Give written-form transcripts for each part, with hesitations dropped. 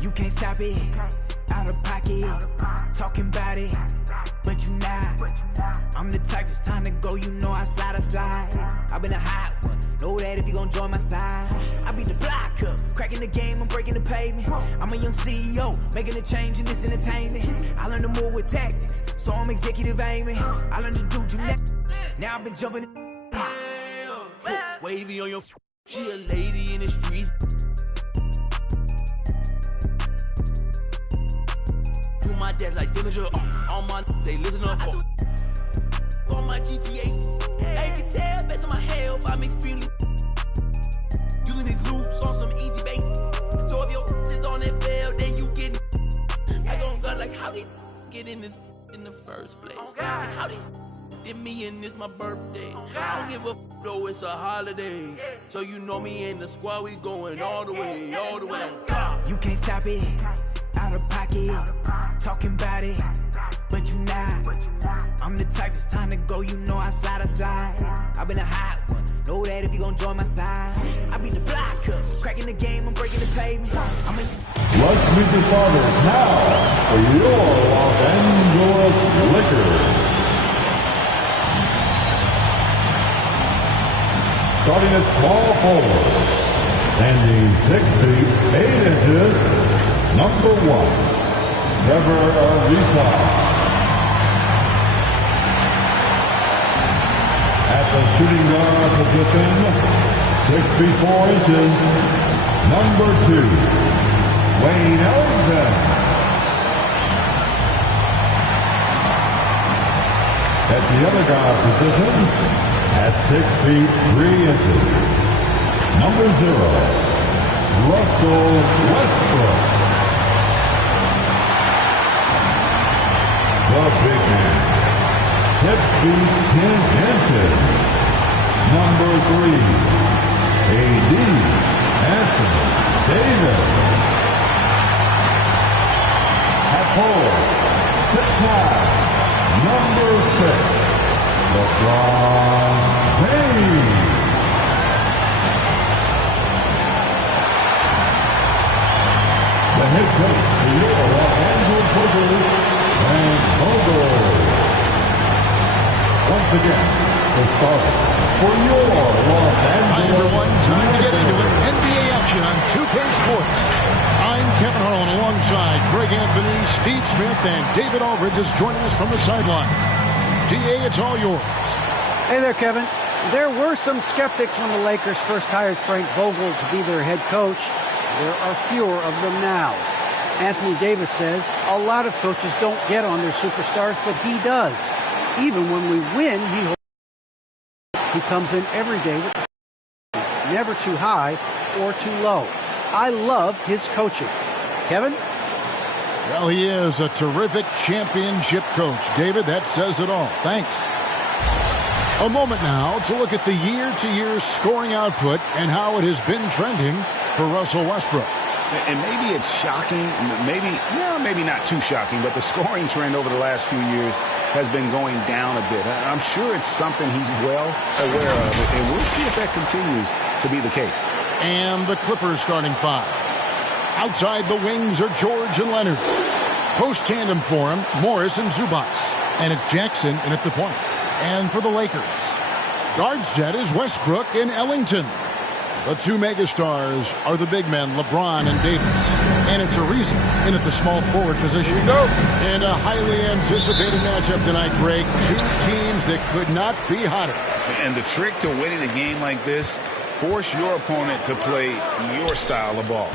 You can't stop it, out of pocket, talking about it, but you not. I'm the type, it's time to go, you know I slide. I've been a hot one, know that if you gon' join my side. I beat the block up, cracking the game, I'm breaking the pavement. I'm a young CEO, making a change in this entertainment. I learned to move with tactics, so I'm executive aiming. I learned to do gymnastics, now I've been jumping wavy on your she a lady in the streets. My dad's like Dillinger, all my they listen up. On my GTA, I can tell based on my health, I'm extremely using these loops on some easy bait. So if your is on that fail, then you get. I gon' go like how they get in this in the first place. Like how they did me and this my birthday. I don't give a though it's a holiday. So you know me and the squad, we going all the way, all the way. You can't stop it. Out of pocket, talking about it, but you not. I'm the type, it's time to go, you know I slide. I've been a hot one, know that if you gon' join my side. I beat the block up, cracking the game, I'm breaking the pavement. Let's meet the starters now for your Los Angeles Lakers. Starting at small forward, standing 6 feet 8 inches, number 1, Trevor Ariza. At the shooting guard position, 6 feet 4 inches, number 2, Wayne Ellington. At the other guard position, at 6 feet 3 inches, number 0, Russell Westbrook. The big man, 6 feet 10 inches, number 3, A.D. Anthony Davis. At forward, 6'5", number 6, LeBron James. The head coach for your Los Angeles Lakers, Frank Vogel. Once again, the starter for your Los Angeles. Hi everyone, time to get into it. NBA action on 2K Sports. I'm Kevin Harlan alongside Greg Anthony, Steve Smith, and David Aldridge is joining us from the sideline. DA, it's all yours. Hey there, Kevin. There were some skeptics when the Lakers first hired Frank Vogel to be their head coach. There are fewer of them now. Anthony Davis says a lot of coaches don't get on their superstars, but he does. Even when we win, he comes in every day with the never too high or too low. I love his coaching. Kevin? Well, he is a terrific championship coach. David, that says it all. Thanks. A moment now to look at the year-to-year scoring output and how it has been trending for Russell Westbrook. And maybe it's shocking, maybe not too shocking, but the scoring trend over the last few years has been going down a bit. I'm sure it's something he's well aware of, and we'll see if that continues to be the case. And the Clippers starting 5. Outside the wings are George and Leonard. Post tandem for him, Morris and Zubac. And it's Jackson in at the point. And for the Lakers, guard set is Westbrook and Ellington. The two megastars are the big men, LeBron and Davis. And it's Ariza in at the small forward position. And a highly anticipated matchup tonight, Greg. Two teams that could not be hotter. And the trick to winning a game like this, force your opponent to play your style of ball.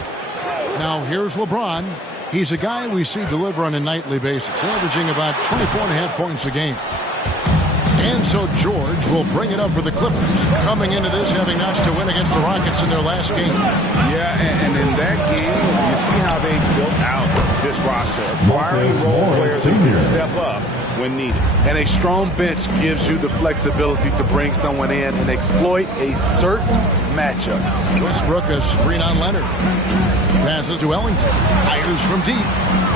Now here's LeBron. He's a guy we see deliver on a nightly basis, averaging about 24.5 points a game. And so George will bring it up for the Clippers, coming into this having notched to win against the Rockets in their last game. Yeah, and in that game, you see how they built out this roster, acquiring role players who can step up when needed. And a strong bench gives you the flexibility to bring someone in and exploit a certain matchup. Westbrook, a screen on Leonard. Passes to Ellington. Fires from deep.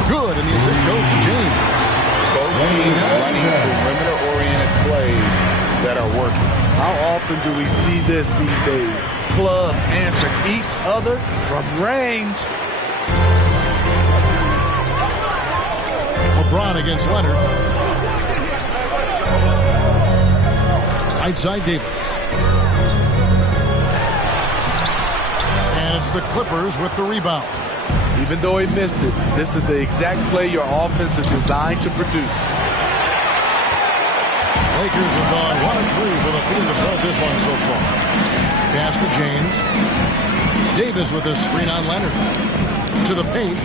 Good, and the assist goes to James. Both teams running perimeter-oriented plays that are working. How often do we see this these days? Clubs answer each other from range. LeBron against Leonard. Right side Davis. And it's the Clippers with the rebound. Even though he missed it, this is the exact play your offense is designed to produce. Lakers have gone 1 of 3 for the field to start this one so far. Pass to James. Davis with a screen on Leonard. To the paint.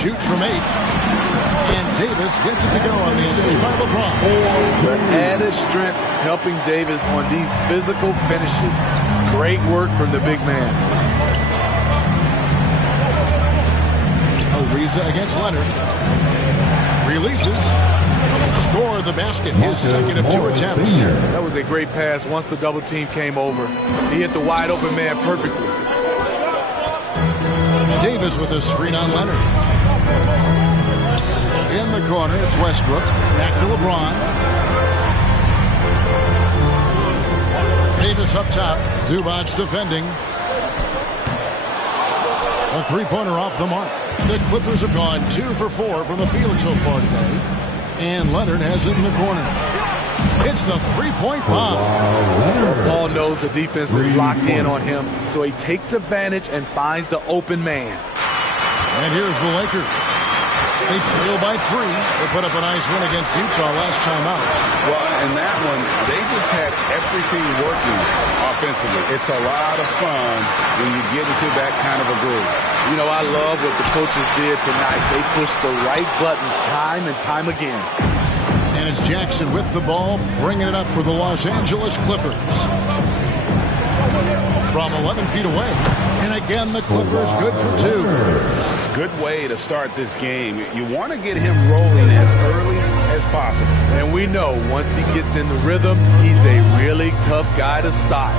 Shoots from 8. And Davis gets it to go on the assist by LeBron. The added strength helping Davis on these physical finishes. Great work from the big man. Ariza against Leonard. Releases. Score the basket. His second of 2 attempts. That was a great pass once the double team came over. He hit the wide open man perfectly. Davis with a screen on Leonard. In the corner, it's Westbrook. Back to LeBron. Davis up top. Zubac defending. A three-pointer off the mark. The Clippers have gone 2 for 4 from the field so far today. And Leonard has it in the corner. It's the three-point bomb. Paul knows the defense is locked in on him, so he takes advantage and finds the open man. And here's the Lakers. They trail by 3. They put up a nice win against Utah last time out. Well, in that one, they just had everything working offensively. It's a lot of fun when you get into that kind of a groove. You know, I love what the coaches did tonight. They pushed the right buttons time and time again. And it's Jackson with the ball, bringing it up for the Los Angeles Clippers. From 11 feet away. And again, the Clippers good for 2. Good way to start this game. You want to get him rolling as early as possible. And we know once he gets in the rhythm, he's a really tough guy to stop.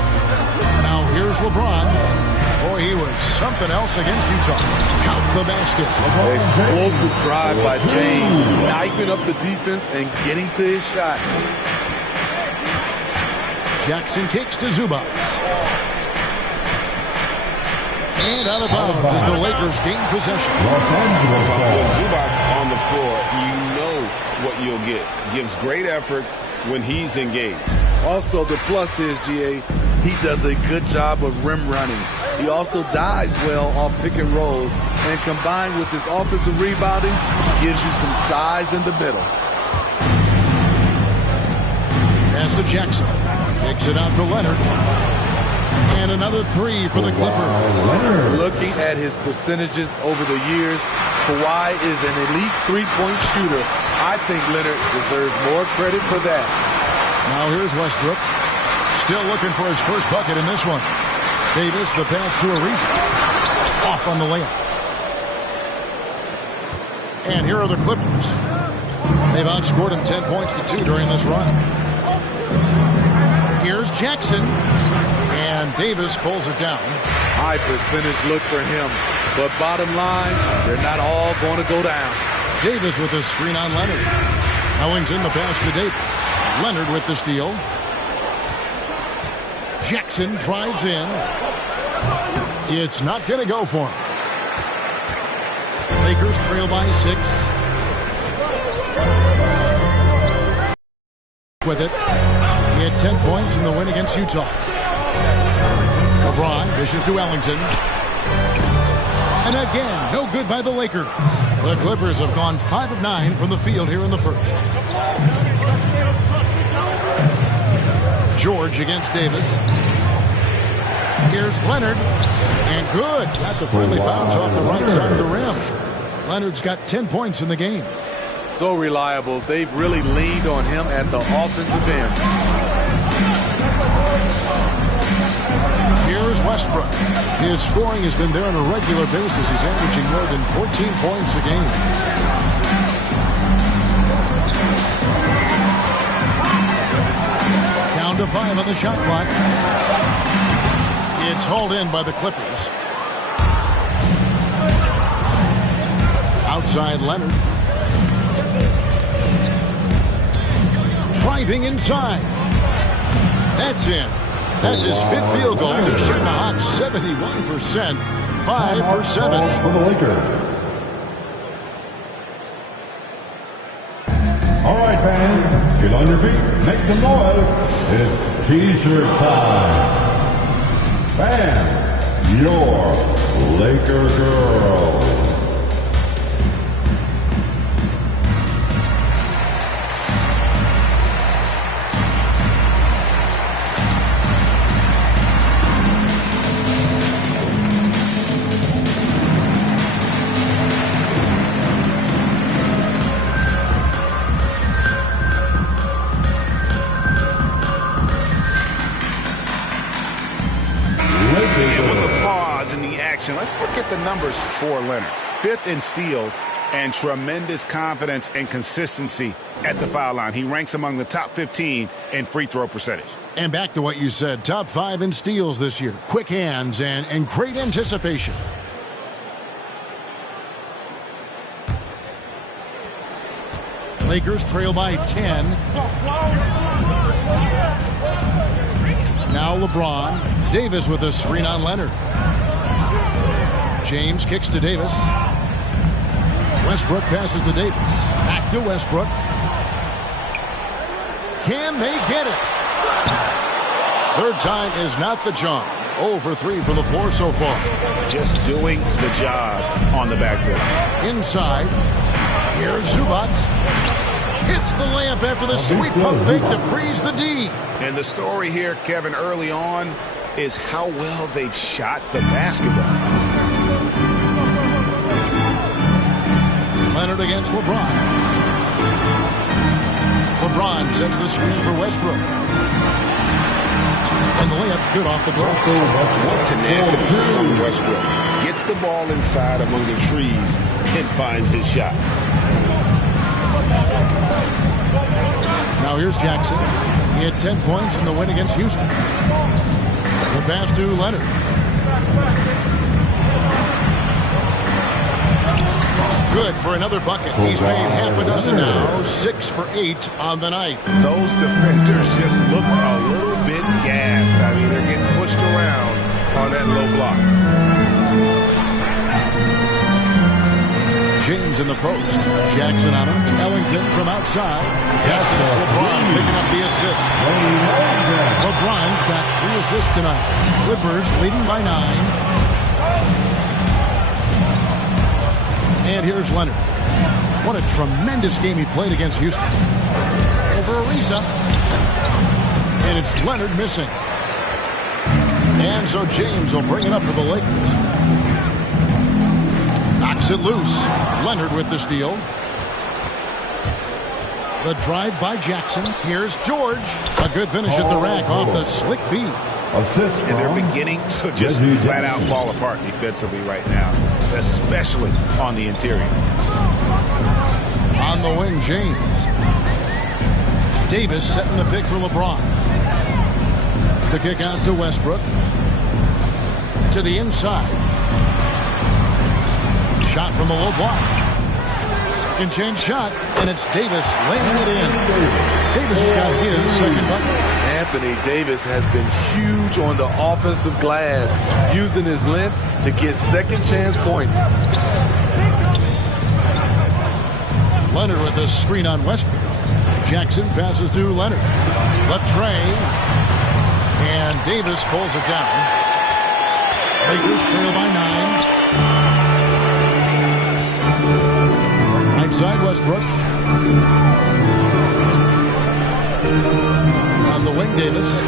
Now here's LeBron. Boy, he was something else against Utah. Count the basket. Explosive drive by James, knifing up the defense and getting to his shot. Jackson kicks to Zubac. And out of bounds as the Lakers gain possession. With Zubac on the floor, you know what you'll get. Gives great effort when he's engaged. Also, the plus is, GA, he does a good job of rim running. He also dives well off pick and rolls, and combined with his offensive rebounding, gives you some size in the middle. Pass to Jackson. Kicks it out to Leonard. And another 3 for the Clippers. Looking at his percentages over the years, Kawhi is an elite three-point shooter. I think Leonard deserves more credit for that. Now here's Westbrook. Still looking for his first bucket in this one. Davis, the pass to Ariza. Off on the layup. And here are the Clippers. They've outscored him 10 points to 2 during this run. Here's Jackson. And Davis pulls it down. High percentage look for him. But bottom line, they're not all going to go down. Davis with a screen on Leonard. Ellington the pass to Davis. Leonard with the steal. Jackson drives in. It's not going to go for him. Lakers trail by 6. With it. He had 10 points in the win against Utah. LeBron dishes to Ellington. And again, no good by the Lakers. The Clippers have gone 5 of 9 from the field here in the first. George against Davis. Here's Leonard. And good. Got the friendly bounce off the right side of the rim. Leonard's got 10 points in the game. So reliable. They've really leaned on him at the offensive end. Here's Westbrook. His scoring has been there on a regular basis. He's averaging more than 14 points a game. Down to 5 on the shot clock. It's hauled in by the Clippers. Outside Leonard. Driving inside. That's in. That's his 5th field goal. They're shooting a hot 71%. 5 for 7. For the Lakers. All right, fans, get on your feet, make some noise. It's T-shirt time. Fans, your Laker girls. Let's look at the numbers for Leonard. 5th in steals and tremendous confidence and consistency at the foul line. He ranks among the top 15 in free throw percentage. And back to what you said, top 5 in steals this year. Quick hands and great anticipation. Lakers trail by 10. Now LeBron. Davis with a screen on Leonard. James kicks to Davis. Westbrook passes to Davis. Back to Westbrook. Can they get it? Third time is not the charm. 0 for 3 from the floor so far. Just doing the job on the backboard. Inside. Here's Zubats. Hits the layup after the sweet pump fake to freeze the D. And the story here, Kevin, early on is how well they've shot the basketball. Leonard against LeBron. LeBron sets the screen for Westbrook. And the layup's good off the glass. Tenacity from Westbrook. Gets the ball inside among the trees and finds his shot. Now here's Jackson. He had 10 points in the win against Houston. The pass to Leonard. Good for another bucket. He's made half a dozen now. 6 for 8 on the night. Those defenders just look a little bit gassed. I mean, they're getting pushed around on that low block. James in the post. Jackson on him. Ellington from outside. Yes, and it's LeBron picking up the assist. LeBron's got 3 assists tonight. Clippers leading by 9. And here's Leonard. What a tremendous game he played against Houston. Over Ariza. And it's Leonard missing. And so James will bring it up for the Lakers. Knocks it loose. Leonard with the steal. The drive by Jackson. Here's George. A good finish at the rack off the slick feed. And they're beginning to just flat out fall apart defensively right now, especially on the interior. On the wing, James. Davis setting the pick for LeBron. The kick out to Westbrook. To the inside. Shot from the low block. Second chance shot, and it's Davis laying it in. Davis has got his second bucket. Anthony Davis has been huge on the offensive glass, using his length to get second chance points. Leonard with a screen on Westbrook. Jackson passes to Leonard. Latre. And Davis pulls it down. Lakers trail by 9. Right side Westbrook. On the wing, Davis.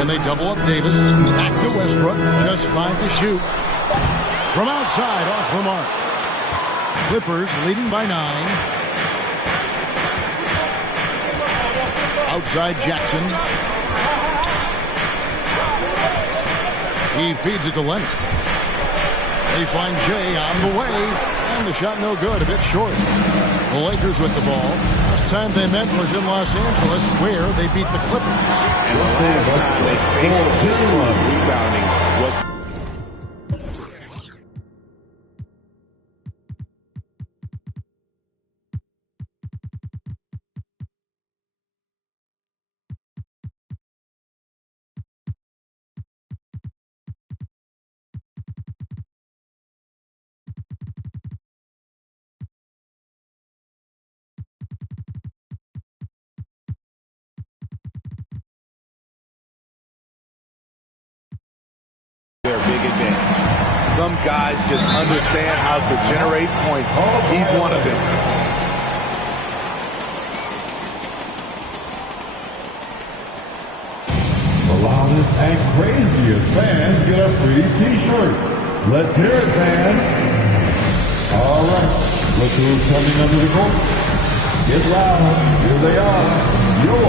And they double up Davis. Back to Westbrook. Just 5 to shoot. From outside, off the mark. Clippers leading by 9. Outside Jackson. He feeds it to Leonard. They find Jay on the way. And the shot no good, a bit short. The Lakers with the ball. Last time they met was in Los Angeles, where they beat the Clippers. And the last time they faced this club rebounding was... their big advantage. Some guys just understand how to generate points. He's one of them. The loudest and craziest fans get a free T-shirt. Let's hear it, fans. All right, look who's coming under the court. Get loud. Here they are, your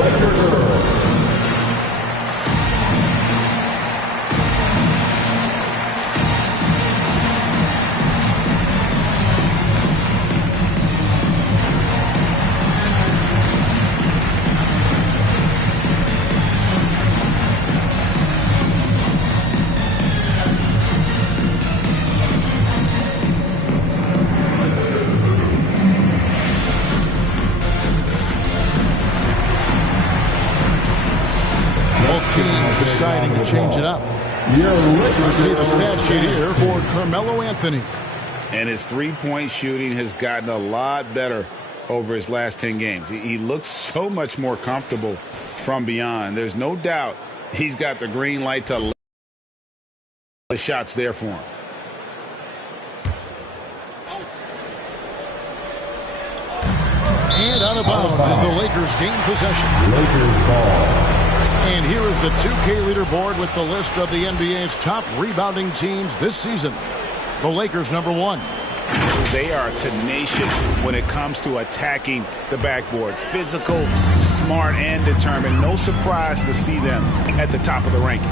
Laker girls. Deciding to change it up. Let's see the stat sheet here for Carmelo Anthony. And his three-point shooting has gotten a lot better over his last 10 games. He looks so much more comfortable from beyond. There's no doubt he's got the green light to let the shots there for him. And out of bounds as the Lakers gain possession. Lakers ball. And here is the 2K leaderboard with the list of the NBA's top rebounding teams this season. The Lakers, number 1. They are tenacious when it comes to attacking the backboard. Physical, smart, and determined. No surprise to see them at the top of the ranking.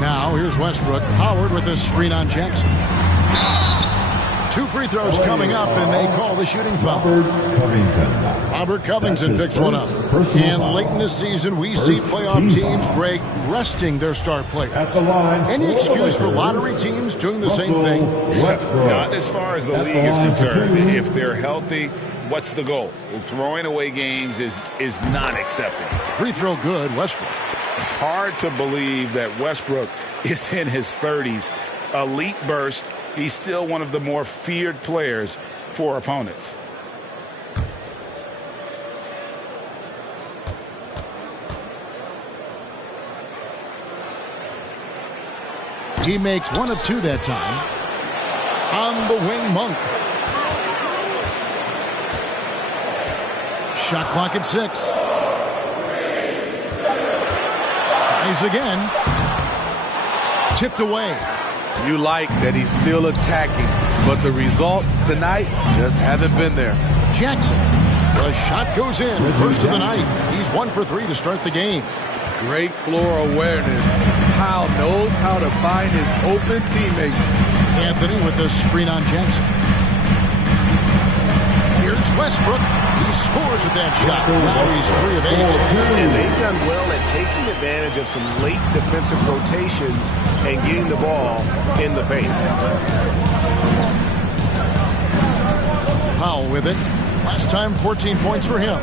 Now here's Westbrook. Howard with this screen on Jackson. 2 free throws coming up, and they call the shooting foul. Robert Covington picks one up. And late in the season, we see playoff teams, Greg, resting their star players. Any excuse for lottery teams doing the same thing? Not as far as the league is concerned. If they're healthy, what's the goal? Throwing away games is not acceptable. Free throw good, Westbrook. Hard to believe that Westbrook is in his 30s. Elite burst. He's still one of the more feared players for opponents. He makes 1 of 2 that time. On the wing, Monk. Shot clock at 6. Tries again. Tipped away. You like that he's still attacking, but the results tonight just haven't been there. Jackson. The shot goes in. First of the night. He's 1 for 3 to start the game. Great floor awareness. Powell knows how to find his open teammates. Anthony with the screen on Jackson. Here's Westbrook. He scores with that shot. Now he's 3 of 8. And they've done well at taking advantage of some late defensive rotations and getting the ball in the paint. Powell with it. Last time, 14 points for him.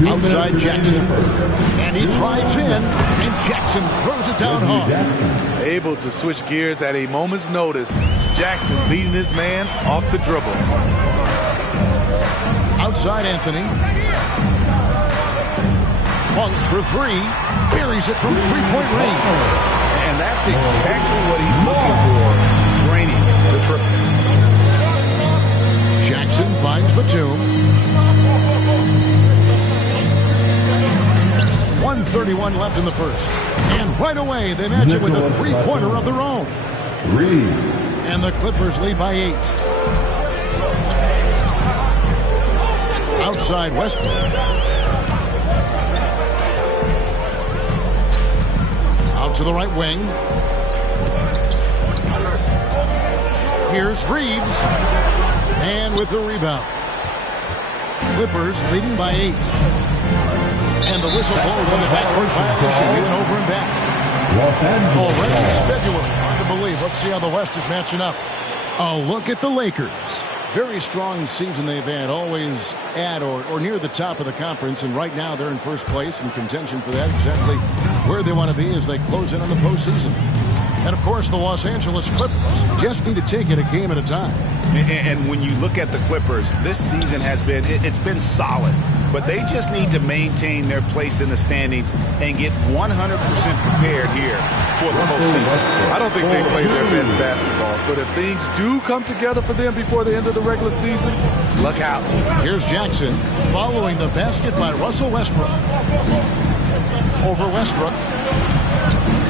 Outside Jackson. And he drives in, and Jackson throws it down hard. Able to switch gears at a moment's notice. Jackson beating his man off the dribble. Outside Anthony. Monk for 3. Buries it from 3-point range. And that's exactly what he's looking for. Draining the triple. Jackson finds Batum. 2:41 left in the first. And right away, they match it with a three-pointer of their own. And the Clippers lead by 8. Outside Westbrook. Out to the right wing. Here's Reeves. And with the rebound. Clippers leading by 8. And the whistle blows on the backcourt violation. He went over and back. Already it's February. Hard to believe. Let's see how the West is matching up. A look at the Lakers. Very strong season they've had, always at or near the top of the conference, and right now they're in first place in contention for that, exactly where they want to be as they close in on the postseason. And, of course, the Los Angeles Clippers just need to take it a game at a time. And when you look at the Clippers, this season has been, it's been solid. But they just need to maintain their place in the standings and get 100% prepared here for the postseason. I don't think they play their best basketball. So if things do come together for them before the end of the regular season, look out. Here's Jackson following the basket by Russell Westbrook. Over Westbrook.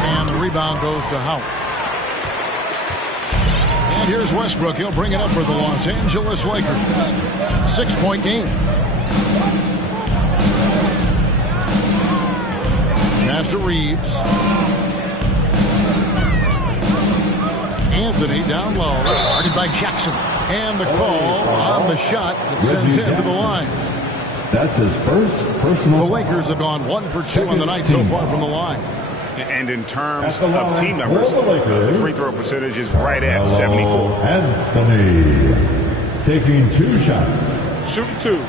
And the rebound goes to Howard. And here's Westbrook. He'll bring it up for the Los Angeles Lakers. 6-point game. Pass to Reeves. Anthony down low. Guarded by Jackson. And the call on the shot that sends him to the line. That's his first personal. The Lakers have gone 1 for 2 on the night so far from the line. And in terms of team numbers, the free throw percentage is right at 74. Anthony taking 2 shots. Shooting 2.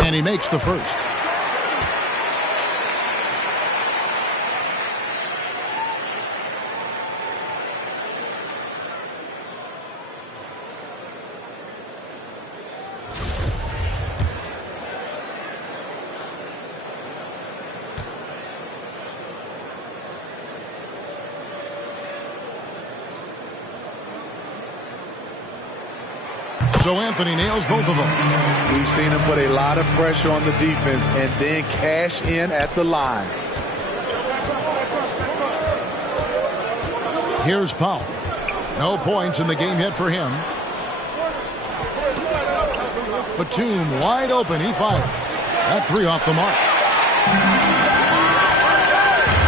And he makes the first. So Anthony nails both of them. We've seen him put a lot of pressure on the defense and then cash in at the line. Here's Powell. No points in the game yet for him. Batum wide open. He fires. That 3 off the mark.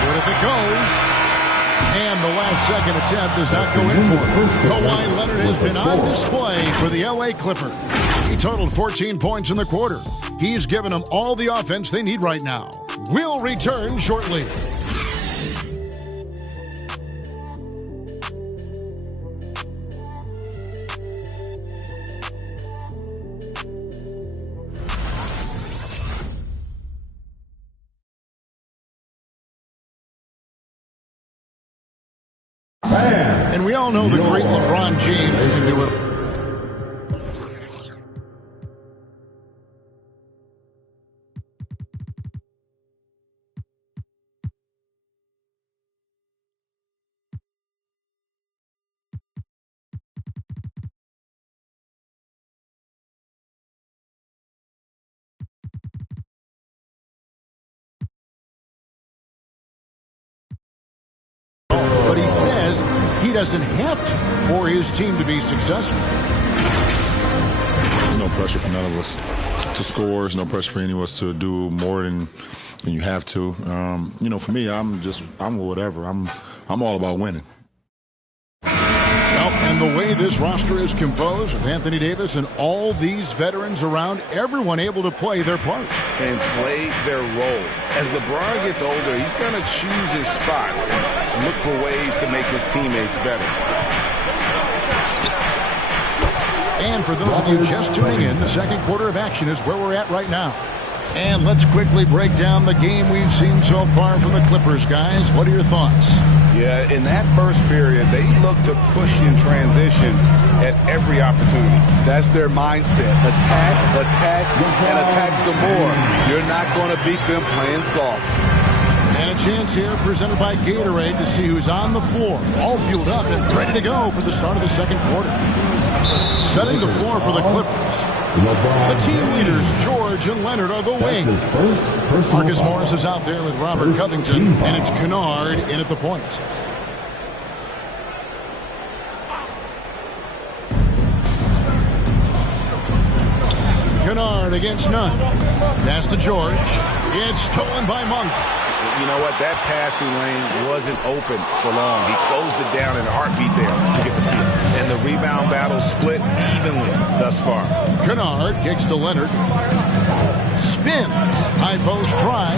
Good if it goes. And the last second attempt does not go in for him. Kawhi Leonard has been on display for the LA Clippers. He totaled 14 points in the quarter. He's given them all the offense they need right now. We'll return shortly. And we all know the great LeBron James can do it. But he says he doesn't have to for his team to be successful. There's no pressure for none of us to score. There's no pressure for any of us to do more than you have to. You know, for me, I'm whatever. I'm all about winning. Well, and the way this roster is composed with Anthony Davis and all these veterans around, everyone able to play their part. And play their role. As LeBron gets older, he's going to choose his spots and look for ways to make his teammates better. And for those of you just tuning in, the second quarter of action is where we're at right now. And let's quickly break down the game we've seen so far from the Clippers, guys. What are your thoughts? Yeah, in that first period, they looked to push in transition at every opportunity. That's their mindset. Attack, attack, and attack some more. You're not going to beat them playing soft. And a chance here presented by Gatorade to see who's on the floor. All fueled up and ready to go for the start of the second quarter. Setting the floor for the Clippers. The team leaders, George and Leonard, are the wing. Marcus Morris is out there with Robert Covington, and it's Kennard in at the point. Kennard against none. Pass to George. It's stolen by Monk. You know what? That passing lane wasn't open for long. He closed it down in a heartbeat there to get the steal. And the rebound battle split evenly thus far. Kennard kicks to Leonard. Spins. High post try.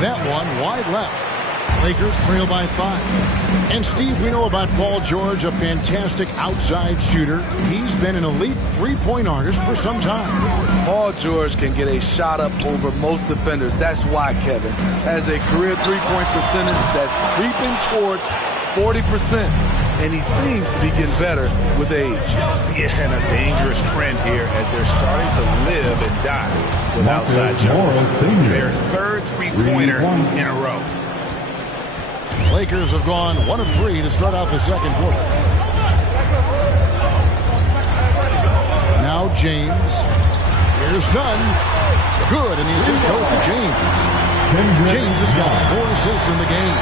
That one wide left. Lakers trail by 5. And Steve, we know about Paul George, a fantastic outside shooter. He's been an elite three-point artist for some time. Paul George can get a shot up over most defenders. That's why Kevin has a career three-point percentage that's creeping towards 40%. And he seems to be getting better with age. Yeah, and a dangerous trend here as they're starting to live and die with outside jumpers. Their third three-pointer in a row. Lakers have gone 1 of 3 to start out the second quarter. Now James. Here's Dunn. Good, and the assist goes to James. James has got 4 assists in the game.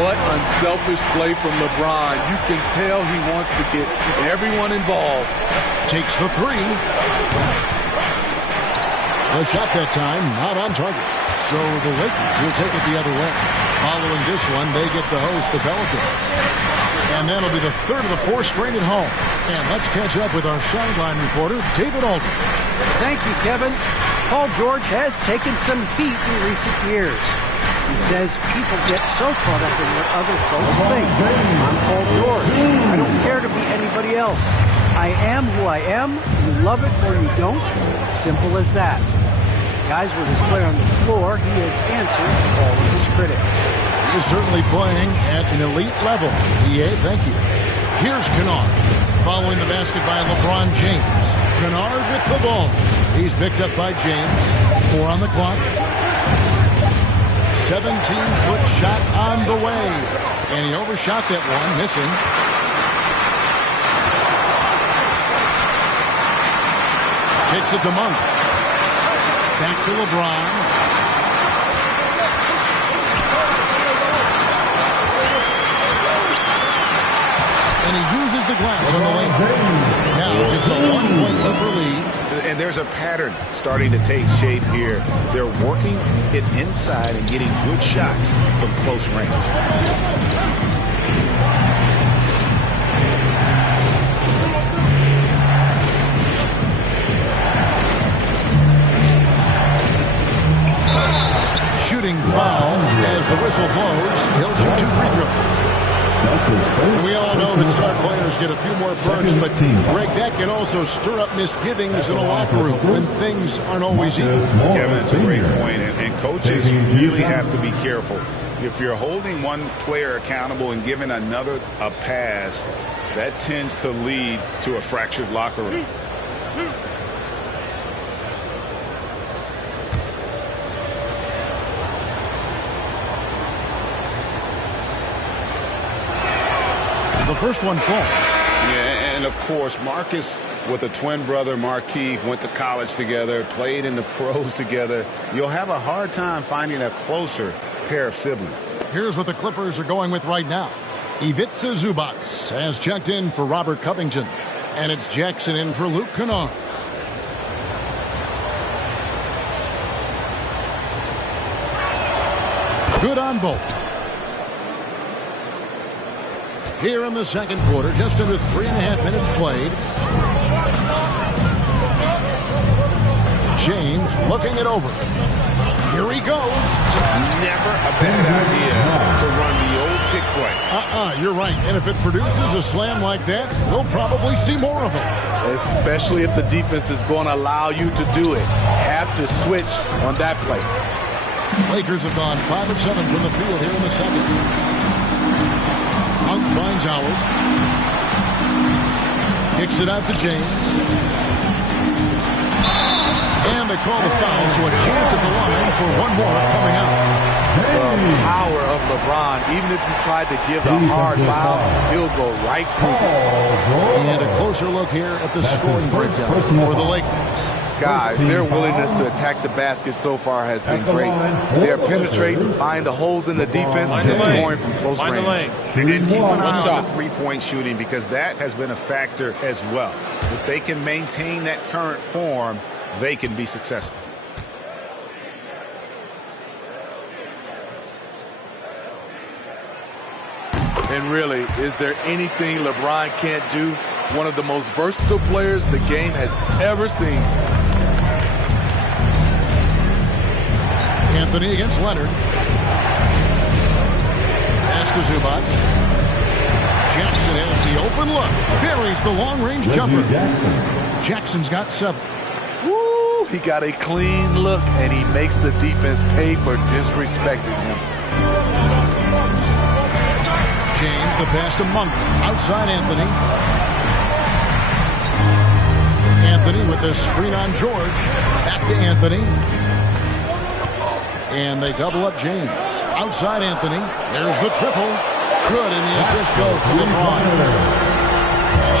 What unselfish play from LeBron. You can tell he wants to get everyone involved. Takes the 3. The shot that time not on target. So the Lakers will take it the other way. Following this one, they get to host the Pelicans. And that'll be the third of the 4 straight at home. And let's catch up with our sideline reporter, David Aldridge. Thank you, Kevin. Paul George has taken some heat in recent years. He says people get so caught up in what other folks think. I'm Paul George. I don't care to be anybody else. I am who I am. You love it or you don't. Simple as that. Guys, with his play on the floor, he has answered all of his critics. He's certainly playing at an elite level. EA, thank you. Here's Kennard. Following the basket by LeBron James. Kennard with the ball. He's picked up by James. 4 on the clock. 17-foot shot on the way. And he overshot that one, missing. Kicks it to Monk. Back to LeBron. And he uses the glass on the lane. Now it's a 1-point Clipper lead. And there's a pattern starting to take shape here. They're working it inside and getting good shots from close range. Shooting foul as the whistle blows. He'll shoot 2 free throws. And we all know that star players get a few more perks, but Greg, that can also stir up misgivings in a locker room when things aren't always equal. Kevin, it's a great point, and coaches really have to be careful. If you're holding one player accountable and giving another a pass, that tends to lead to a fractured locker room. The first one falls. Yeah, and of course, Marcus with a twin brother, Markieff, went to college together, played in the pros together. You'll have a hard time finding a closer pair of siblings. Here's what the Clippers are going with right now. Ivica Zubac has checked in for Robert Covington. And it's Jackson in for Luke Kennard. Good on both. Here in the second quarter, just under 3.5 minutes played. James looking it over. Here he goes. Never a bad idea to run the old pick play. You're right. And if it produces a slam like that, we'll probably see more of it. Especially if the defense is going to allow you to do it. have to switch on that play. Lakers have gone 5 of 7 from the field here in the second. Monk finds Howard. Kicks it out to James. And they call the foul, so a chance at the line for one more coming out. The power of LeBron, even if you tried to give a hard foul, he'll go right through you. And a closer look here at the scoring breakdown for the Lakers. Guys, their willingness to attack the basket so far has been great. They're penetrating, finding the holes in the defense, and scoring from close range. And keep an eye on the three-point shooting, because that has been a factor as well. If they can maintain that current form, they can be successful. And really, is there anything LeBron can't do? One of the most versatile players the game has ever seen. Anthony against Leonard. Pass to Zubac. Jackson has the open look. Buries the long-range jumper. Jackson's got 7. Woo! He got a clean look, and he makes the defense pay for disrespecting him. James, the pass to Monk. Outside Anthony. Anthony with the screen on George. Back to Anthony. And they double up James. Outside Anthony. There's the triple. Good, and the assist goes to LeBron.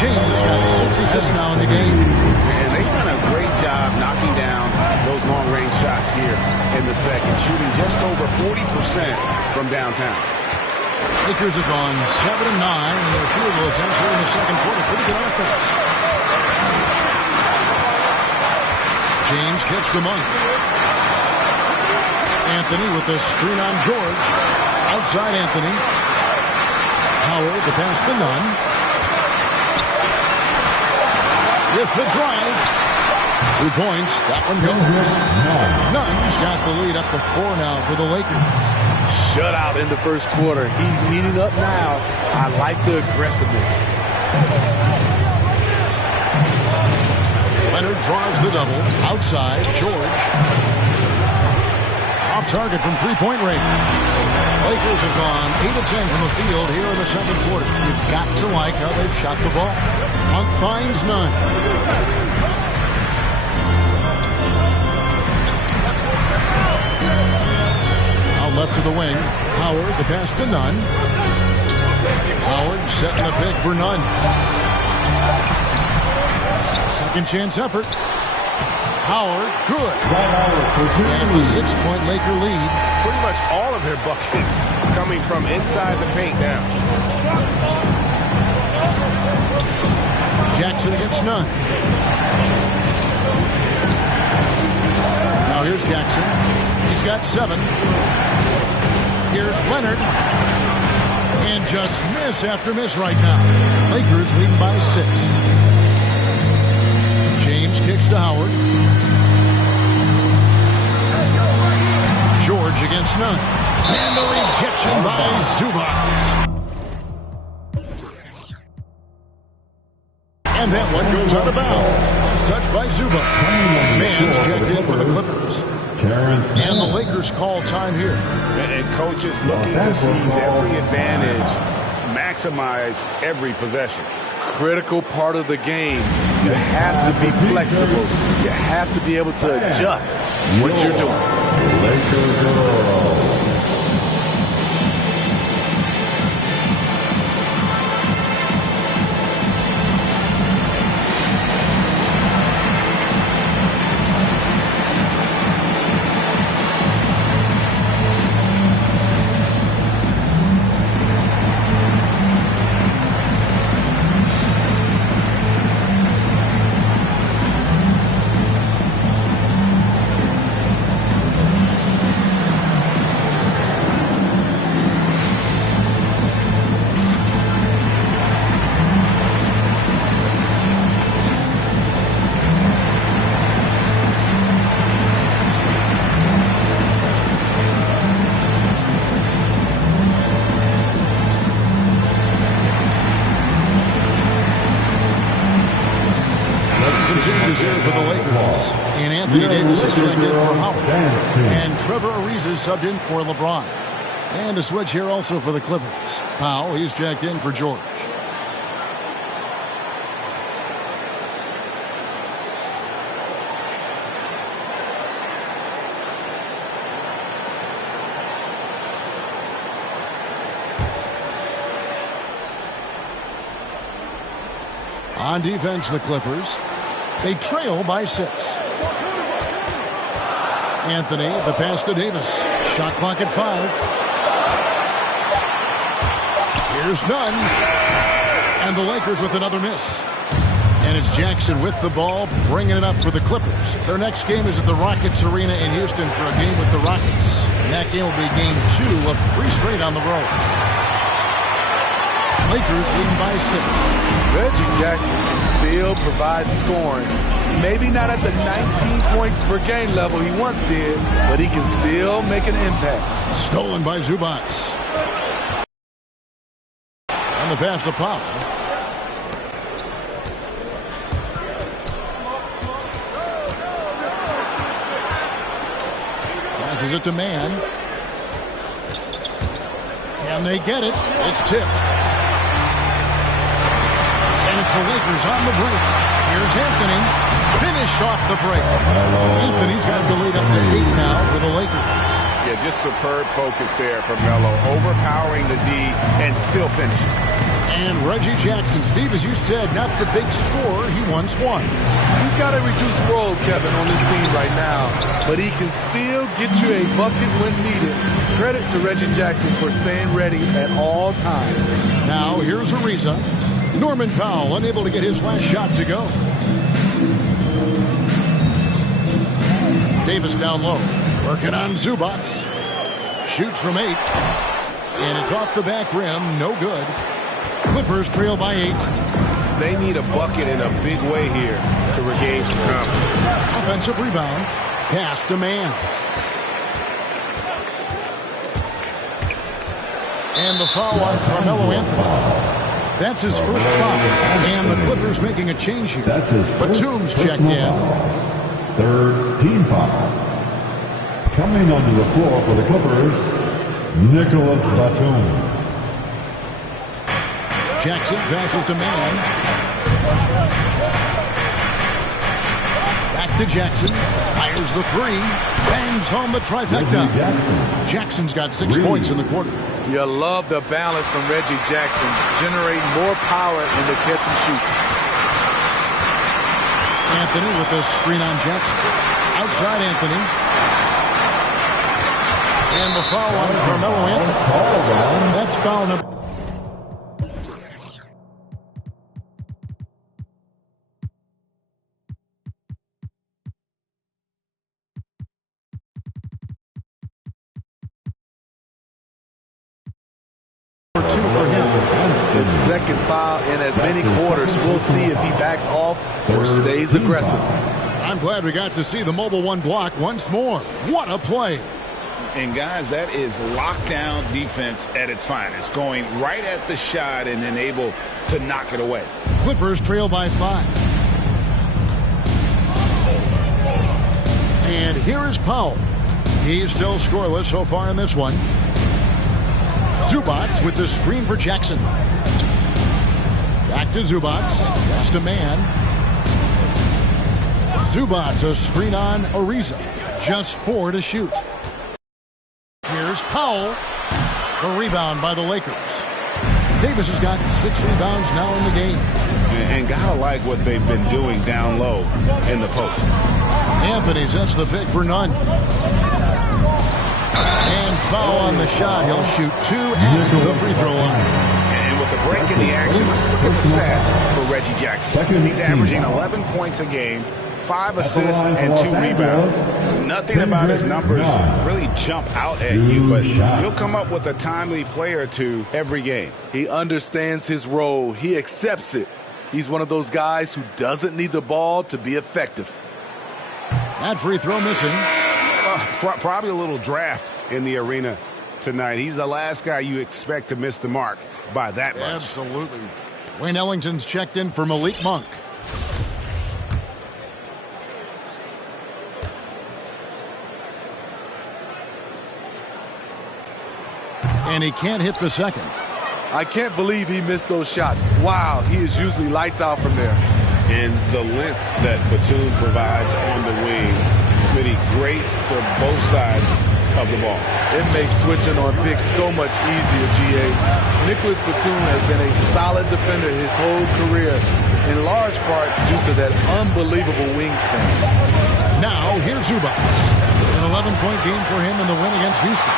James has got 6 assists now in the game. And they've done a great job knocking down those long-range shots here in the second, shooting just over 40% from downtown. Lakers have gone 7 of 9 in their field goal attempts here in the second quarter. Pretty good offense. James kicks to Monk. Anthony with the screen on George. Outside Anthony. Howard, the pass to Nunn. With the drive. 2 points. That one goes. Nunn's got the lead up to 4 now for the Lakers. Shutout in the first quarter. He's heating up now. I like the aggressiveness. Leonard draws the double. Outside, George. Off target from 3-point range. Lakers have gone 8 of 10 from the field here in the second quarter. You've got to like how they've shot the ball. Monk finds Nunn. Out left to the wing. Howard, the pass to Nunn. Howard setting the pick for Nunn. Second chance effort. Howard, good. And it's a 6-point Laker lead. Pretty much all of their buckets coming from inside the paint now. Jackson against Nunn. Now here's Jackson. He's got 7. Here's Leonard. And just miss after miss right now. Lakers leading by 6. James kicks to Howard. George against Nunn. And the rejection by Zubac. And that one goes out of bounds. Touched by Zubac. Man's checked in for the Clippers. And the Lakers call time here. And coach is looking to seize every advantage, maximize every possession. Critical part of the game. You have to be flexible. You have to be able to adjust what you're doing. Lakers girl. some changes here for the Lakers. And Anthony Davis is checked in for Howard. And Trevor Ariza is subbed in for LeBron. And a switch here also for the Clippers. Powell, he's checked in for George. On defense, the Clippers. They trail by 6. Anthony, the pass to Davis. Shot clock at 5. Here's none. And the Lakers with another miss. And it's Jackson with the ball, bringing it up for the Clippers. Their next game is at the Rockets Arena in Houston for a game with the Rockets. And that game will be game 2 of 3 straight on the road. Lakers leading by 6. Reggie Jackson can still provide scoring. Maybe not at the 19 points per game level he once did, but he can still make an impact. Stolen by Zubac. On the pass to Powell. Passes it to Mann. Can they get it? It's tipped. It's the Lakers on the break. Here's Anthony. Finished off the break. Anthony's got the lead up to 8 now for the Lakers. Yeah, just superb focus there from Melo. Overpowering the D and still finishes. And Reggie Jackson, Steve, as you said, not the big scorer he once was. He's got a reduced role, Kevin, on this team right now. But he can still get you a bucket when needed. Credit to Reggie Jackson for staying ready at all times. Now, here's Ariza. Norman Powell unable to get his last shot to go. Davis down low. Working on Zubac. Shoots from 8. And it's off the back rim. No good. Clippers trail by 8. They need a bucket in a big way here to regain some confidence. Offensive rebound. Pass to Mann. And the foul on Carmelo Anthony. That's his first foul. And the Clippers making a change here. Batum's checked in. Third team foul. Coming onto the floor for the Clippers, Nicholas Batum. Jackson passes to Mann. Back to Jackson. Fires the 3. Bangs home the trifecta. Jackson's got 6 points in the quarter. You love the balance from Reggie Jackson, generating more power in the catch and shoot. Anthony with the screen on Jackson. Outside Anthony. And the foul on Carmelo Anthony. That's foul number. His second foul in as many quarters. We'll see if he backs off or stays aggressive. I'm glad we got to see the mobile 1 block once more. What a play. And guys, that is lockdown defense at its finest. Going right at the shot and then able to knock it away. Clippers trail by 5. And here is Powell. He's still scoreless so far in this one. Zubac with the screen for Jackson. Back to Zubac. Pass to Mann. Zubac, a screen on Ariza. Just 4 to shoot. Here's Powell. The rebound by the Lakers. Davis has got 6 rebounds now in the game. And gotta like what they've been doing down low in the post. Anthony sets the pick for none. And foul on the shot. He'll shoot 2 at the free throw line. And with the break in the action, let's look at the stats for Reggie Jackson. He's averaging 11 points a game, 5 assists, and 2 rebounds. Nothing about his numbers really jump out at you, but he'll come up with a timely play or 2 every game. He understands his role. He accepts it. He's one of those guys who doesn't need the ball to be effective. That free throw missing. Probably a little draft in the arena tonight. He's the last guy you expect to miss the mark by that much. Absolutely. Wayne Ellington's checked in for Malik Monk. and he can't hit the second. I can't believe he missed those shots. Wow, he is usually lights out from there. And the length that Batum provides on the wing, Smitty, great for both sides of the ball. It makes switching on picks so much easier, GA. Nicholas Batum has been a solid defender his whole career, in large part due to that unbelievable wingspan. Now, here's Zubac. An 11-point game for him in the win against Houston.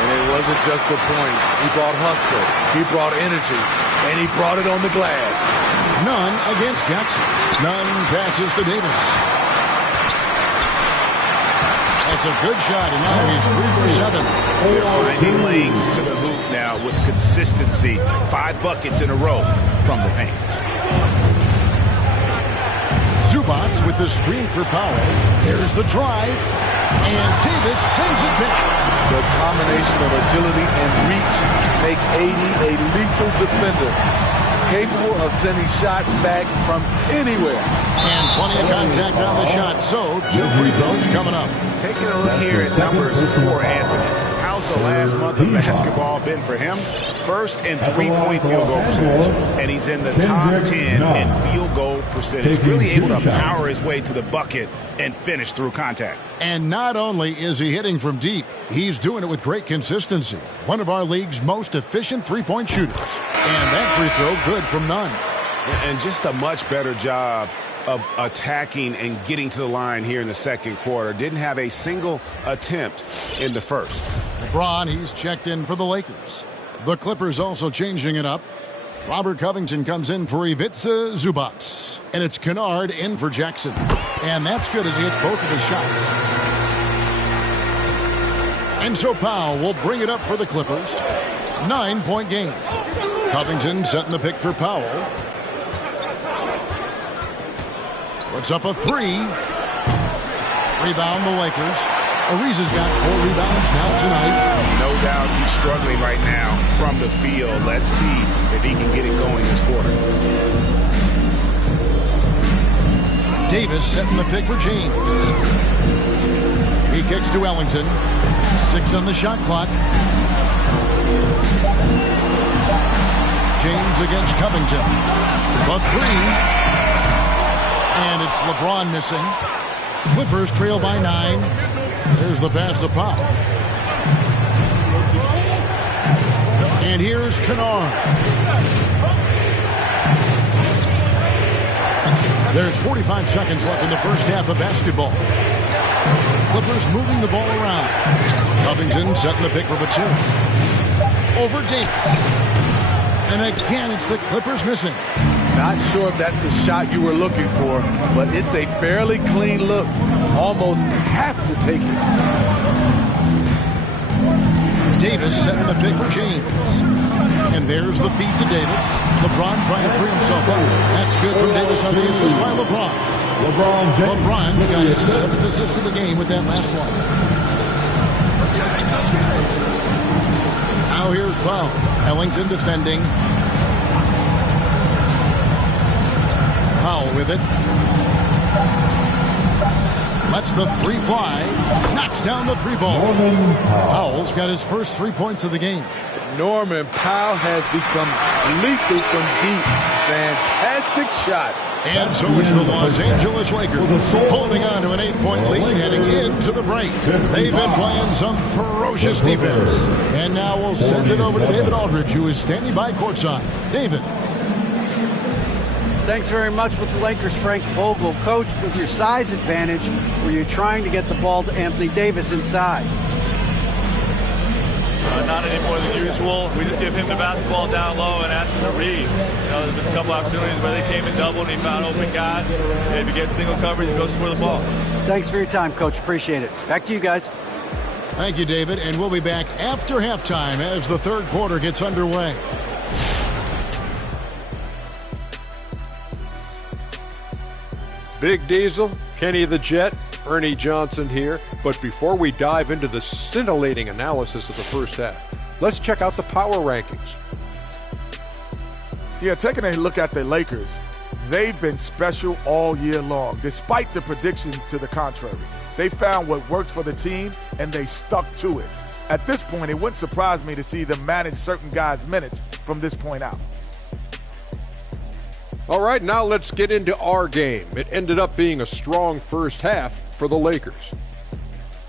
And it wasn't just the points. He brought hustle, he brought energy, and he brought it on the glass. None against Jackson. None passes to Davis. That's a good shot, and now he's 3 for 7. They're finding lanes to the hoop now with consistency. 5 buckets in a row from the paint. Zubac with the screen for Powell. There's the drive, and Davis sends it back. The combination of agility and reach makes AD a lethal defender, capable of sending shots back from anywhere. And plenty of contact on the shot, so 2 free throws coming up. Taking a look here at numbers for Anthony. How's the last month of basketball been for him? First in 3-point field goal percentage, and he's in the top 10 in field goal percentage. Really able to power his way to the bucket and finish through contact. And not only is he hitting from deep, he's doing it with great consistency. One of our league's most efficient 3-point shooters. And that free throw good from none. And just a much better job of attacking and getting to the line here in the second quarter. Didn't have a single attempt in the first. LeBron, he's checked in for the Lakers. The Clippers also changing it up. Robert Covington comes in for Ivica Zubac. And it's Kennard in for Jackson. And that's good as he hits both of his shots. And so Powell will bring it up for the Clippers. 9-point game. Covington setting the pick for Powell. Puts up a 3. Rebound the Lakers. Ariza's got 4 rebounds now tonight. No doubt he's struggling right now from the field. Let's see if he can get it going this quarter. Davis setting the pick for James. He kicks to Ellington. 6 on the shot clock. James against Covington. A 3. And it's LeBron missing. Clippers trail by 9. There's the pass to Pop. And here's Kennard. There's 45 seconds left in the first half of basketball. Clippers moving the ball around. Covington setting the pick for Batum. Over Davis. And again, it's the Clippers missing. Not sure if that's the shot you were looking for, but it's a fairly clean look. Almost have to take it. Davis setting the pick for James. And there's the feed to Davis. LeBron trying to free himself up. That's good from Davis on the assist by LeBron. LeBron got his 7th assist of the game with that last one. Now here's Powell. Ellington defending. Powell with it. Lets the 3 fly. Knocks down the 3 ball. Powell's got his first 3 points of the game. Norman Powell has become lethal from deep. Fantastic shot. And so it's the Los Angeles Lakers holding on to an 8-point lead heading into the break. They've been playing some ferocious defense. And now we'll send it over to David Aldridge, who is standing by courtside. David. Thanks very much with the Lakers, Frank Vogel. Coach, with your size advantage, were you trying to get the ball to Anthony Davis inside? Not any more than usual. We just give him the basketball down low and ask him to read. There's been a couple opportunities where they came and doubled and he found an open guy. And if he gets single coverage, he goes score the ball. Thanks for your time, Coach. Appreciate it. Back to you guys. Thank you, David. And we'll be back after halftime as the third quarter gets underway. Big Diesel, Kenny the Jet, Ernie Johnson here. But before we dive into the scintillating analysis of the first half, let's check out the power rankings. Yeah, taking a look at the Lakers, they've been special all year long, despite the predictions to the contrary. They found what works for the team, and they stuck to it. At this point, it wouldn't surprise me to see them manage certain guys' minutes from this point out. All right, now let's get into our game. It ended up being a strong first half for the Lakers.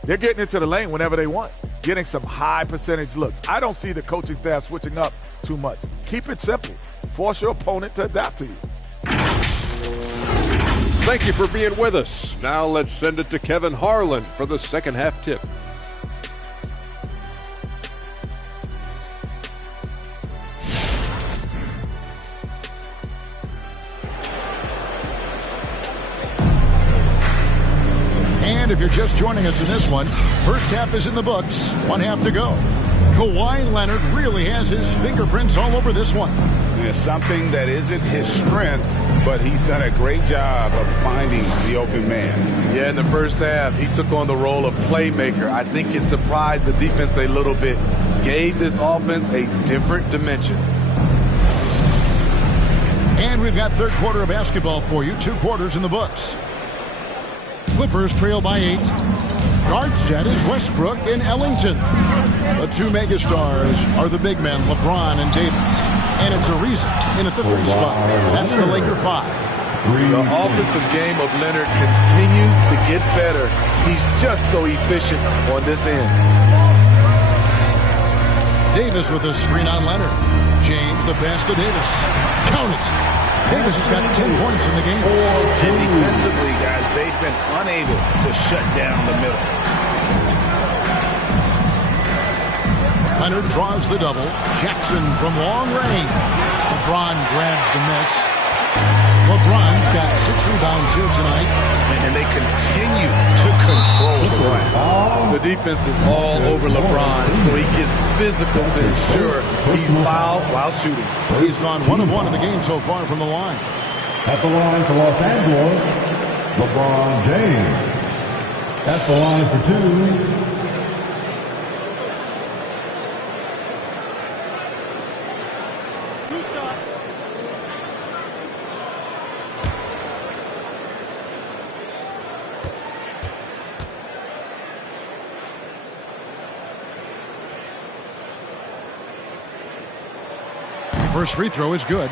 They're getting into the lane whenever they want, getting some high percentage looks. I don't see the coaching staff switching up too much. Keep it simple. Force your opponent to adapt to you. Thank you for being with us. Now let's send it to Kevin Harlan for the second half tip. And if you're just joining us in this one, first half is in the books, 1 half to go. Kawhi Leonard really has his fingerprints all over this one. It's something that isn't his strength, but he's done a great job of finding the open man. Yeah, in the first half, he took on the role of playmaker. I think it surprised the defense a little bit. Gave this offense a different dimension. And we've got third quarter of basketball for you, 2 quarters in the books. Clippers trail by 8. Guard set is Westbrook and Ellington. The 2 megastars are the big men, LeBron and Davis. And it's Ariza in at the 3 spot. That's the Laker 5. The offensive game of Leonard continues to get better. He's just so efficient on this end. Davis with a screen on Leonard. James the pass to Davis. Count it. Davis has got 10 points in the game. And defensively, guys, they've been unable to shut down the middle. Leonard draws the double. Jackson from long range. LeBron grabs the miss. LeBron's got 6 rebounds here tonight. And they continue to control the glass. The defense is all over LeBron, so he gets physical to ensure he's fouled while shooting. He's gone 1 of 1 in the game so far from the line. At the line for Los Angeles, LeBron James. At the line for 2. First free throw is good.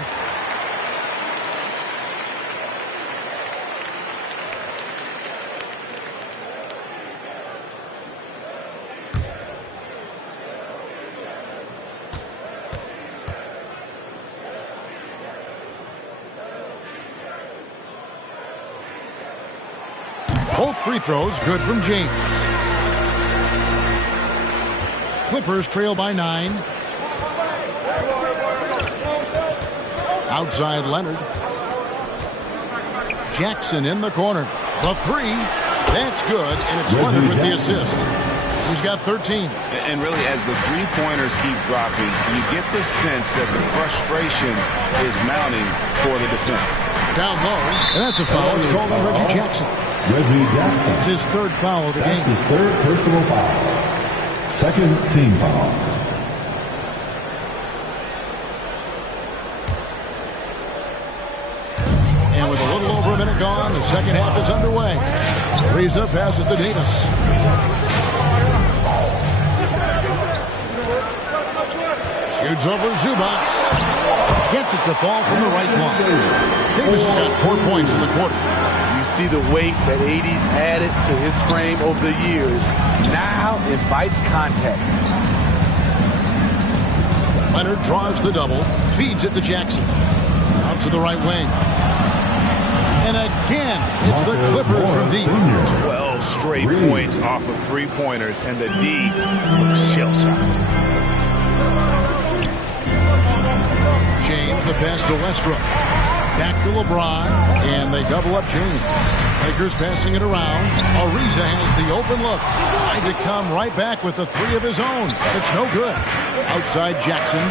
Both free throws good from James. Clippers trail by 9. Outside Leonard. Jackson in the corner. The 3. That's good, and it's Leonard with the assist. He's got 13. And really, as the 3-pointers keep dropping, you get the sense that the frustration is mounting for the defense. Down low, and that's a foul. It's called on Reggie Jackson. Reggie Jackson. It's his 3rd foul of the game. That's his 3rd personal foul. 2nd team foul. Gone. The second half is underway. Ariza passes to Davis. Shoots over Zubac. Gets it to fall from the right block. Davis has got 4 points in the quarter. You see the weight that AD's added to his frame over the years. Now invites contact. Leonard draws the double. Feeds it to Jackson. Out to the right wing. And again, it's the Clippers from deep. 12 straight points off of 3-pointers, and the D looks shell-shocked. James, the pass to Westbrook. Back to LeBron, and they double up James. Lakers passing it around. Ariza has the open look. Trying to come right back with the 3 of his own. It's no good. Outside Jackson.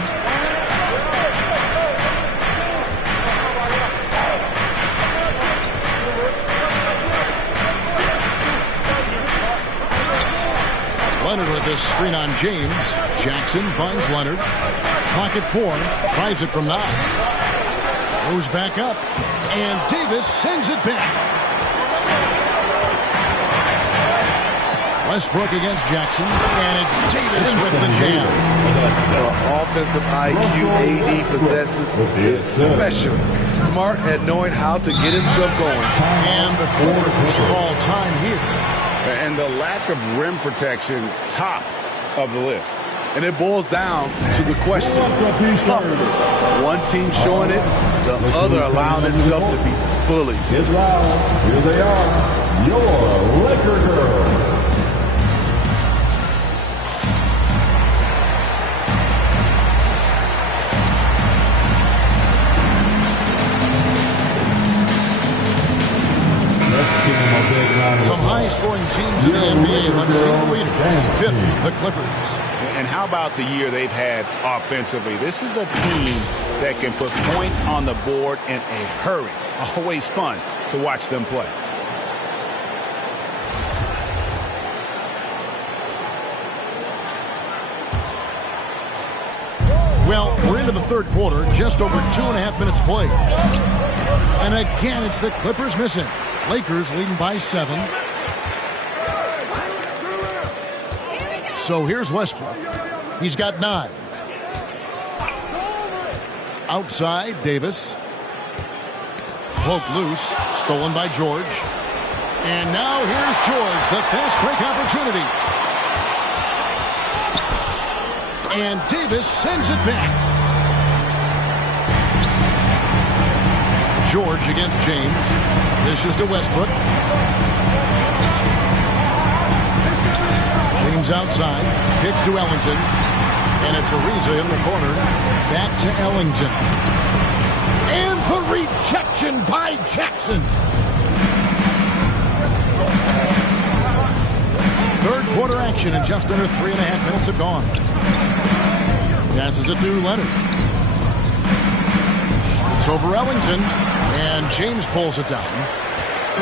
Leonard with this screen on James. Jackson finds Leonard. Clock at 4. Tries it from 9. Goes back up. And Davis sends it back. Westbrook against Jackson, and it's Davis with the jam. The offensive IQ AD possesses is special. Smart at knowing how to get himself going. And the quarters call time here. And the lack of rim protection, top of the list. And it boils down to the question, toughness. One team showing it, the other allowing itself to be bullied. Get loud. Here they are, your Laker girls. Some high-scoring teams in the NBA. Let's see the leaders. Fifth, the Clippers. And how about the year they've had offensively? This is a team that can put points on the board in a hurry. Always fun to watch them play. Well, we're into the third quarter, just over 2.5 minutes played. And again, it's the Clippers missing. Lakers leading by 7. So here's Westbrook. He's got 9. Outside, Davis. Poked loose, stolen by George. And now here's George, the fast break opportunity. And Davis sends it back. George against James. Dishes to Westbrook. James outside. Kicks to Ellington. And it's Ariza in the corner. Back to Ellington. And the rejection by Jackson. Third quarter action, and just under 3.5 minutes have gone. Passes it to Leonard. Shoots over Ellington. And James pulls it down.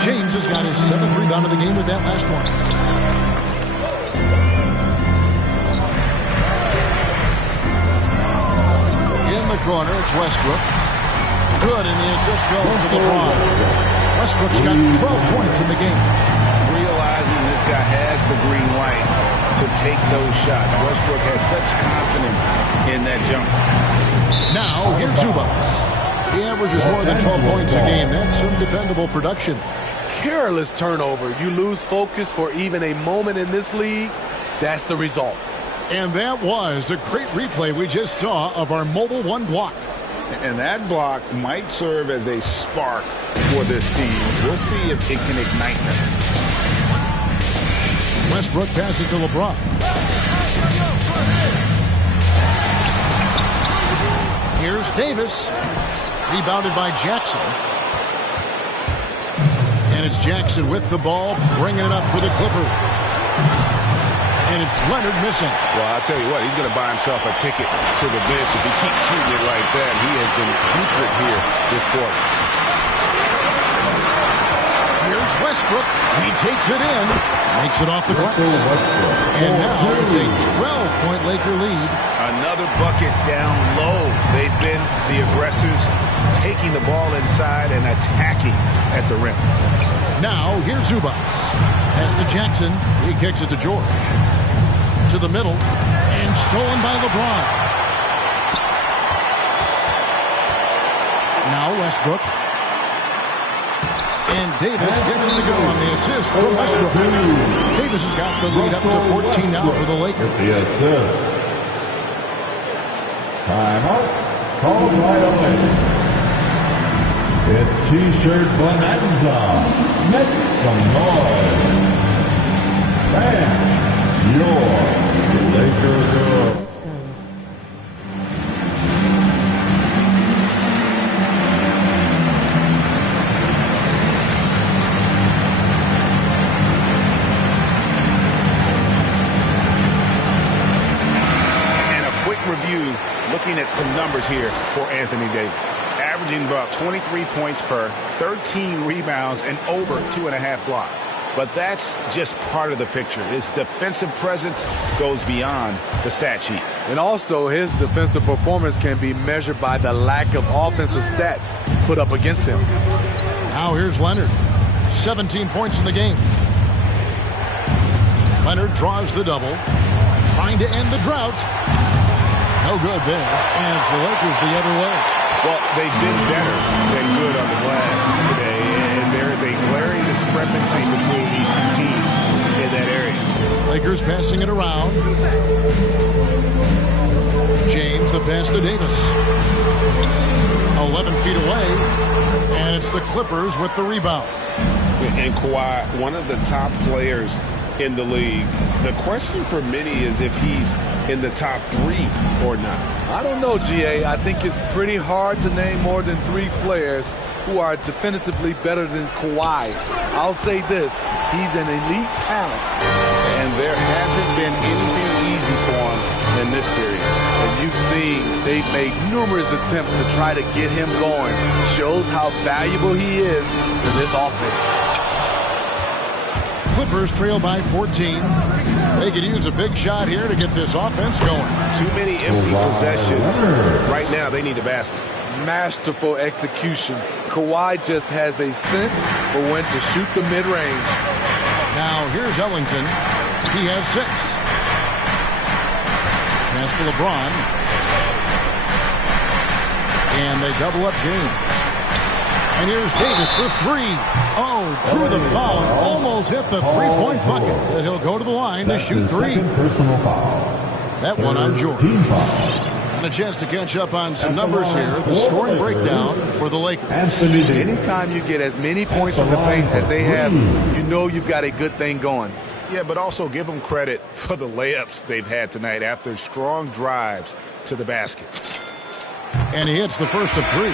James has got his 7th rebound of the game with that last one. In the corner, it's Westbrook. Good, and the assist goes to LeBron. Westbrook's got 12 points in the game. Realizing this guy has the green light to take those shots. Westbrook has such confidence in that jumper. Now, here's Zubac. He averages more than 12 points a game. That's some dependable production. Careless turnover. You lose focus for even a moment in this league. That's the result. And that was a great replay we just saw of our Mobile One block. And that block might serve as a spark for this team. We'll see if it can ignite them. Westbrook passes to LeBron. Here's Davis. Rebounded by Jackson. And it's Jackson with the ball, bringing it up for the Clippers. And it's Leonard missing. Well, I'll tell you what, he's going to buy himself a ticket to the bench if he keeps shooting it like that. He has been putrid here this quarter. Here's Westbrook. He takes it in. Makes it off the glass. And now it's a 12-point Laker lead. Another bucket down low. They've been the aggressors, taking the ball inside and attacking at the rim. Now, here's Zubac. Pass to Jackson. He kicks it to George. To the middle. And stolen by LeBron. Now Westbrook. And Davis gets it to go on the assist for Westbrook. Davis has got the lead up to 14 now for the Lakers. The assist. Timeout. Called right away. It's T-shirt bonanza. Make some noise. And your Laker girl. Review, looking at some numbers here for Anthony Davis. Averaging about 23 points per, 13 rebounds, and over 2.5 blocks. But that's just part of the picture. His defensive presence goes beyond the stat sheet. And also, his defensive performance can be measured by the lack of offensive stats put up against him. Now here's Leonard. 17 points in the game. Leonard draws the double. Trying to end the drought. No good there. And it's the Lakers the other way. Well, they've been better than good on the glass today, and there is a glaring discrepancy between these two teams in that area. Lakers passing it around. James, the pass to Davis. 11 feet away, and it's the Clippers with the rebound. And Kawhi, one of the top players in the league. The question for many is if he's in the top 3 or not. I don't know, GA. I think it's pretty hard to name more than 3 players who are definitively better than Kawhi. I'll say this, he's an elite talent. And there hasn't been anything easy for him in this period. And you've seen they've made numerous attempts to try to get him going. Shows how valuable he is to this offense. Clippers trail by 14. They could use a big shot here to get this offense going. Too many empty possessions. Right now, they need a basket. Masterful execution. Kawhi just has a sense for when to shoot the mid-range. Now, here's Ellington. He has 6. Pass to LeBron. And they double up James. And here's Davis for 3. Oh, drew the foul and almost hit the three-point bucket. But he'll go to the line to shoot 3. Personal foul. That one on George. And a chance to catch up on some numbers here. The scoring breakdown for the Lakers. Anytime you get as many points from the paint as they have, you know you've got a good thing going. Yeah, but also give them credit for the layups they've had tonight after strong drives to the basket. And he hits the first of 3.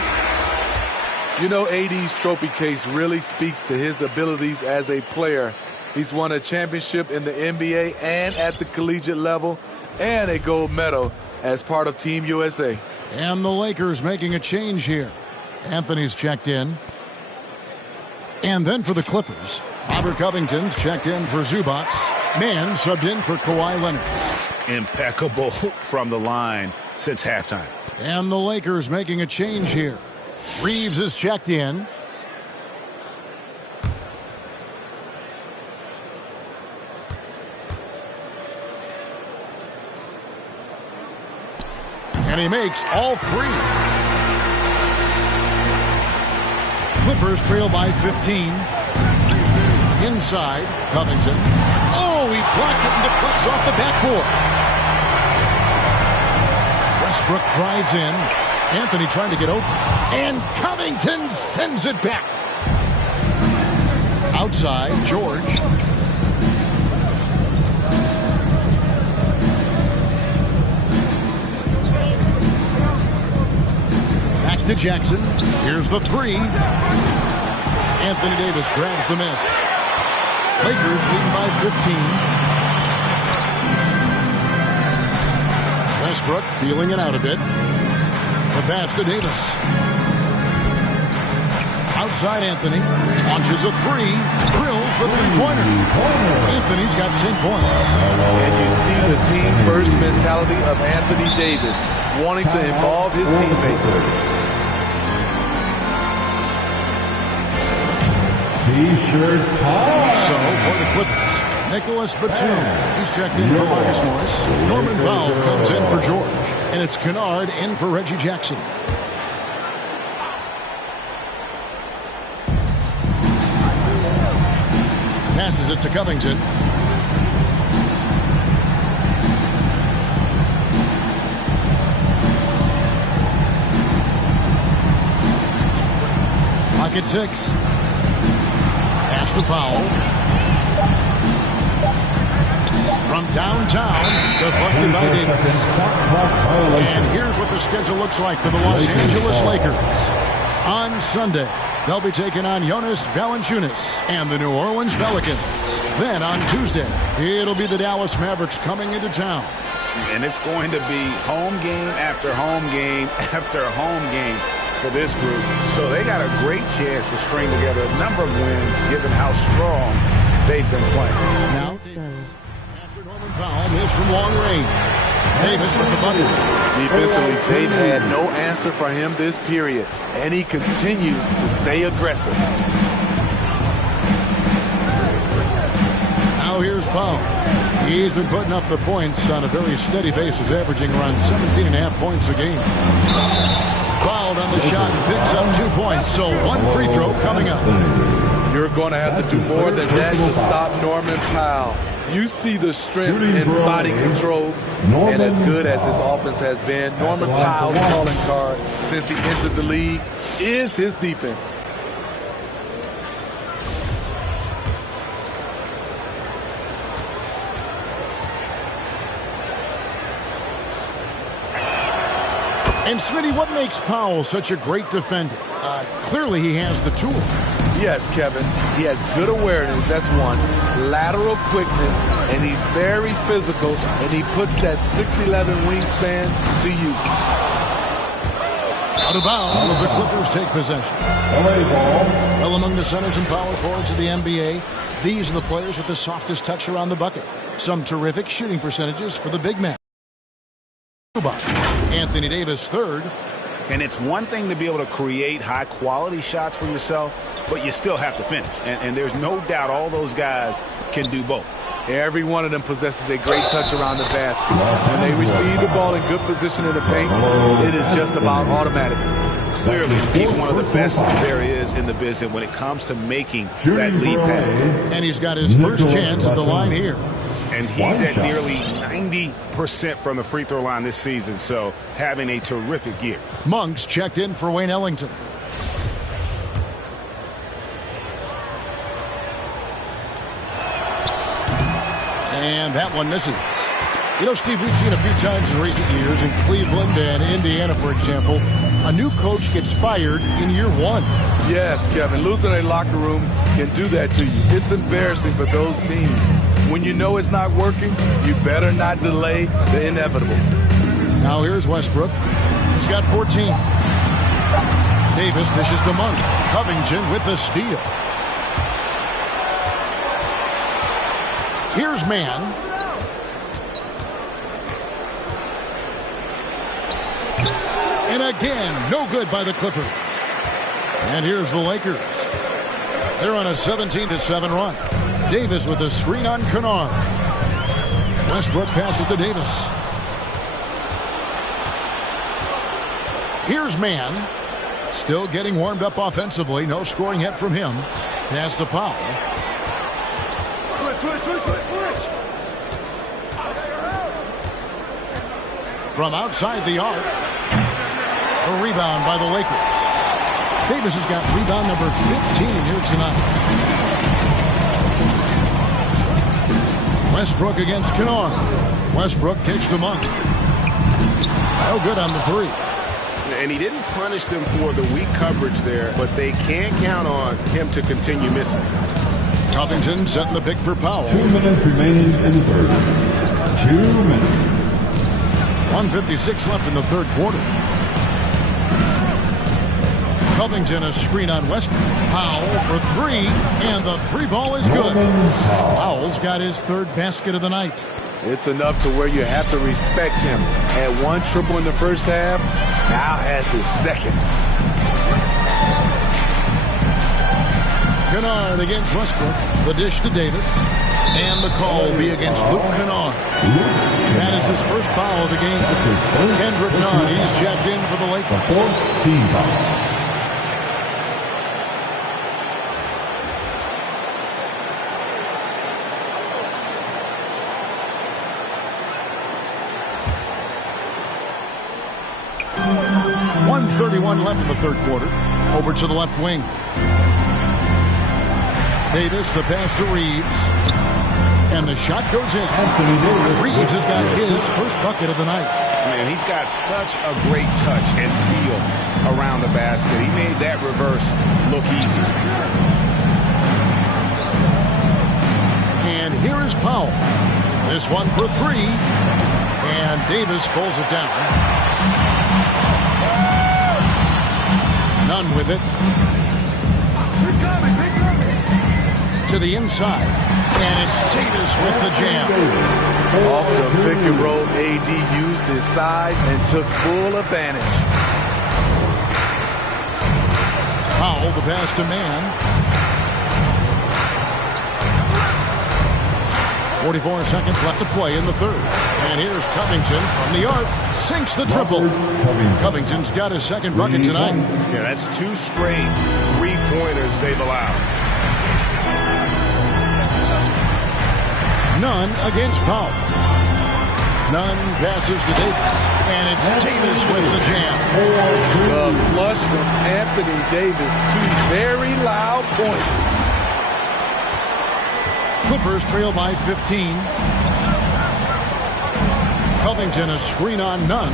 You know, AD's trophy case really speaks to his abilities as a player. He's won a championship in the NBA and at the collegiate level, and a gold medal as part of Team USA. And the Lakers making a change here. Anthony's checked in. And then for the Clippers, Robert Covington's checked in for Zubac. Mann subbed in for Kawhi Leonard. Impeccable from the line since halftime. And the Lakers making a change here. Reeves is checked in. And he makes all 3. Clippers trail by 15. Inside, Covington. Oh, he blocked it and deflects off the backboard. Westbrook drives in. Anthony trying to get open. And Covington sends it back. Outside, George. Back to Jackson. Here's the 3. Anthony Davis grabs the miss. Lakers leading by 15. Westbrook feeling it out a bit. The pass to Davis. Outside Anthony. Launches a 3. Drills the three-pointer. Anthony's got 10 points. And you see the team-first mentality of Anthony Davis, wanting to involve his teammates. T-shirt time. So, for the Clippers, Nicholas Batum. He's checked in for Marcus Morris. Norman Powell comes in for George. And it's Kennard in for Reggie Jackson. Passes it to Covington. Pocket 6. Pass to Powell. From downtown, deflected by Davis. And here's what the schedule looks like for the Los Angeles Lakers. On Sunday, they'll be taking on Jonas Valanciunas and the New Orleans Pelicans. Then on Tuesday, it'll be the Dallas Mavericks coming into town. And it's going to be home game after home game after home game for this group. So they got a great chance to string together a number of wins given how strong they've been playing. Now, after Norman Powell missed from long range. Davis with the bucket. Defensively, they've had no answer for him this period, and he continues to stay aggressive. Now here's Powell. He's been putting up the points on a very steady basis, averaging around 17.5 points a game. Fouled on the shot and picks up 2 points, so one free throw coming up. You're going to have to do more than that to stop Norman Powell. You see the strength in body control, and as good as his offense has been, Norman Powell's calling card since he entered the league is his defense. And Smitty, what makes Powell such a great defender? Clearly he has the tools. Yes, Kevin. He has good awareness, that's one. Lateral quickness, and he's very physical, and he puts that 6'11" wingspan to use. Out of bounds, the Clippers take possession. LA ball. Well, among the centers and power forwards of the NBA, these are the players with the softest touch around the bucket. Some terrific shooting percentages for the big man. Anthony Davis, third. And it's one thing to be able to create high-quality shots for yourself, but you still have to finish. And there's no doubt all those guys can do both. Every one of them possesses a great touch around the basket. When they receive the ball in good position in the paint, it is just about automatic. Clearly, he's one of the best there is in the business when it comes to making that lead pass. And he's got his first chance at the line here. And he's at nearly 90% from the free throw line this season, so having a terrific year. Monks checked in for Wayne Ellington. And that one misses. You know, Steve, we've seen a few times in recent years in Cleveland and Indiana, for example, a new coach gets fired in year one. Yes, Kevin, losing a locker room can do that to you. It's embarrassing for those teams. When you know it's not working, you better not delay the inevitable. Now here's Westbrook. He's got 14. Davis dishes to Monk. Covington with the steal. Here's Mann. And again, no good by the Clippers. And here's the Lakers. They're on a 17-7 run. Davis with a screen on Kennard. Westbrook passes to Davis. Here's Mann. Still getting warmed up offensively. No scoring yet from him. Pass to Powell. Switch. From outside the arc. A rebound by the Lakers. Davis has got rebound number 15 here tonight. Westbrook against Kennard. Westbrook kicks to Monk. No good on the three. And he didn't punish them for the weak coverage there, but they can't count on him to continue missing. Covington setting the pick for Powell. 2 minutes remaining in the third. 2 minutes. 1:56 left in the third quarter. Covington a screen on Westbrook. Powell for three, and the three ball is good. Powell's got his third basket of the night. It's enough to where you have to respect him. Had one triple in the first half, now has his second. Kennard against Westbrook. The dish to Davis. And the call will be against Luke Kennard. That is his first foul of the game. Kendrick Nunn, he's checked in for the Lakers. 14 foul. .31 left in the third quarter. Over to the left wing. Davis, the pass to Reeves. And the shot goes in. Reeves has got his first bucket of the night. Man, he's got such a great touch and feel around the basket. He made that reverse look easy. And here is Powell. This one for three. And Davis pulls it down. Nunn with it. To the inside. And it's Davis with the jam. Off the pick and roll, AD used his size and took full advantage. Powell, the pass to Mann. 44 seconds left to play in the third. And here's Covington from the arc. Sinks the triple. Covington's got his second bucket tonight. Yeah, that's 2 straight three-pointers they've allowed. None against Powell. None passes to Davis. And it's Davis with the jam. The flush from Anthony Davis. 2 very loud points. Clippers trail by 15. Covington a screen on Nunn.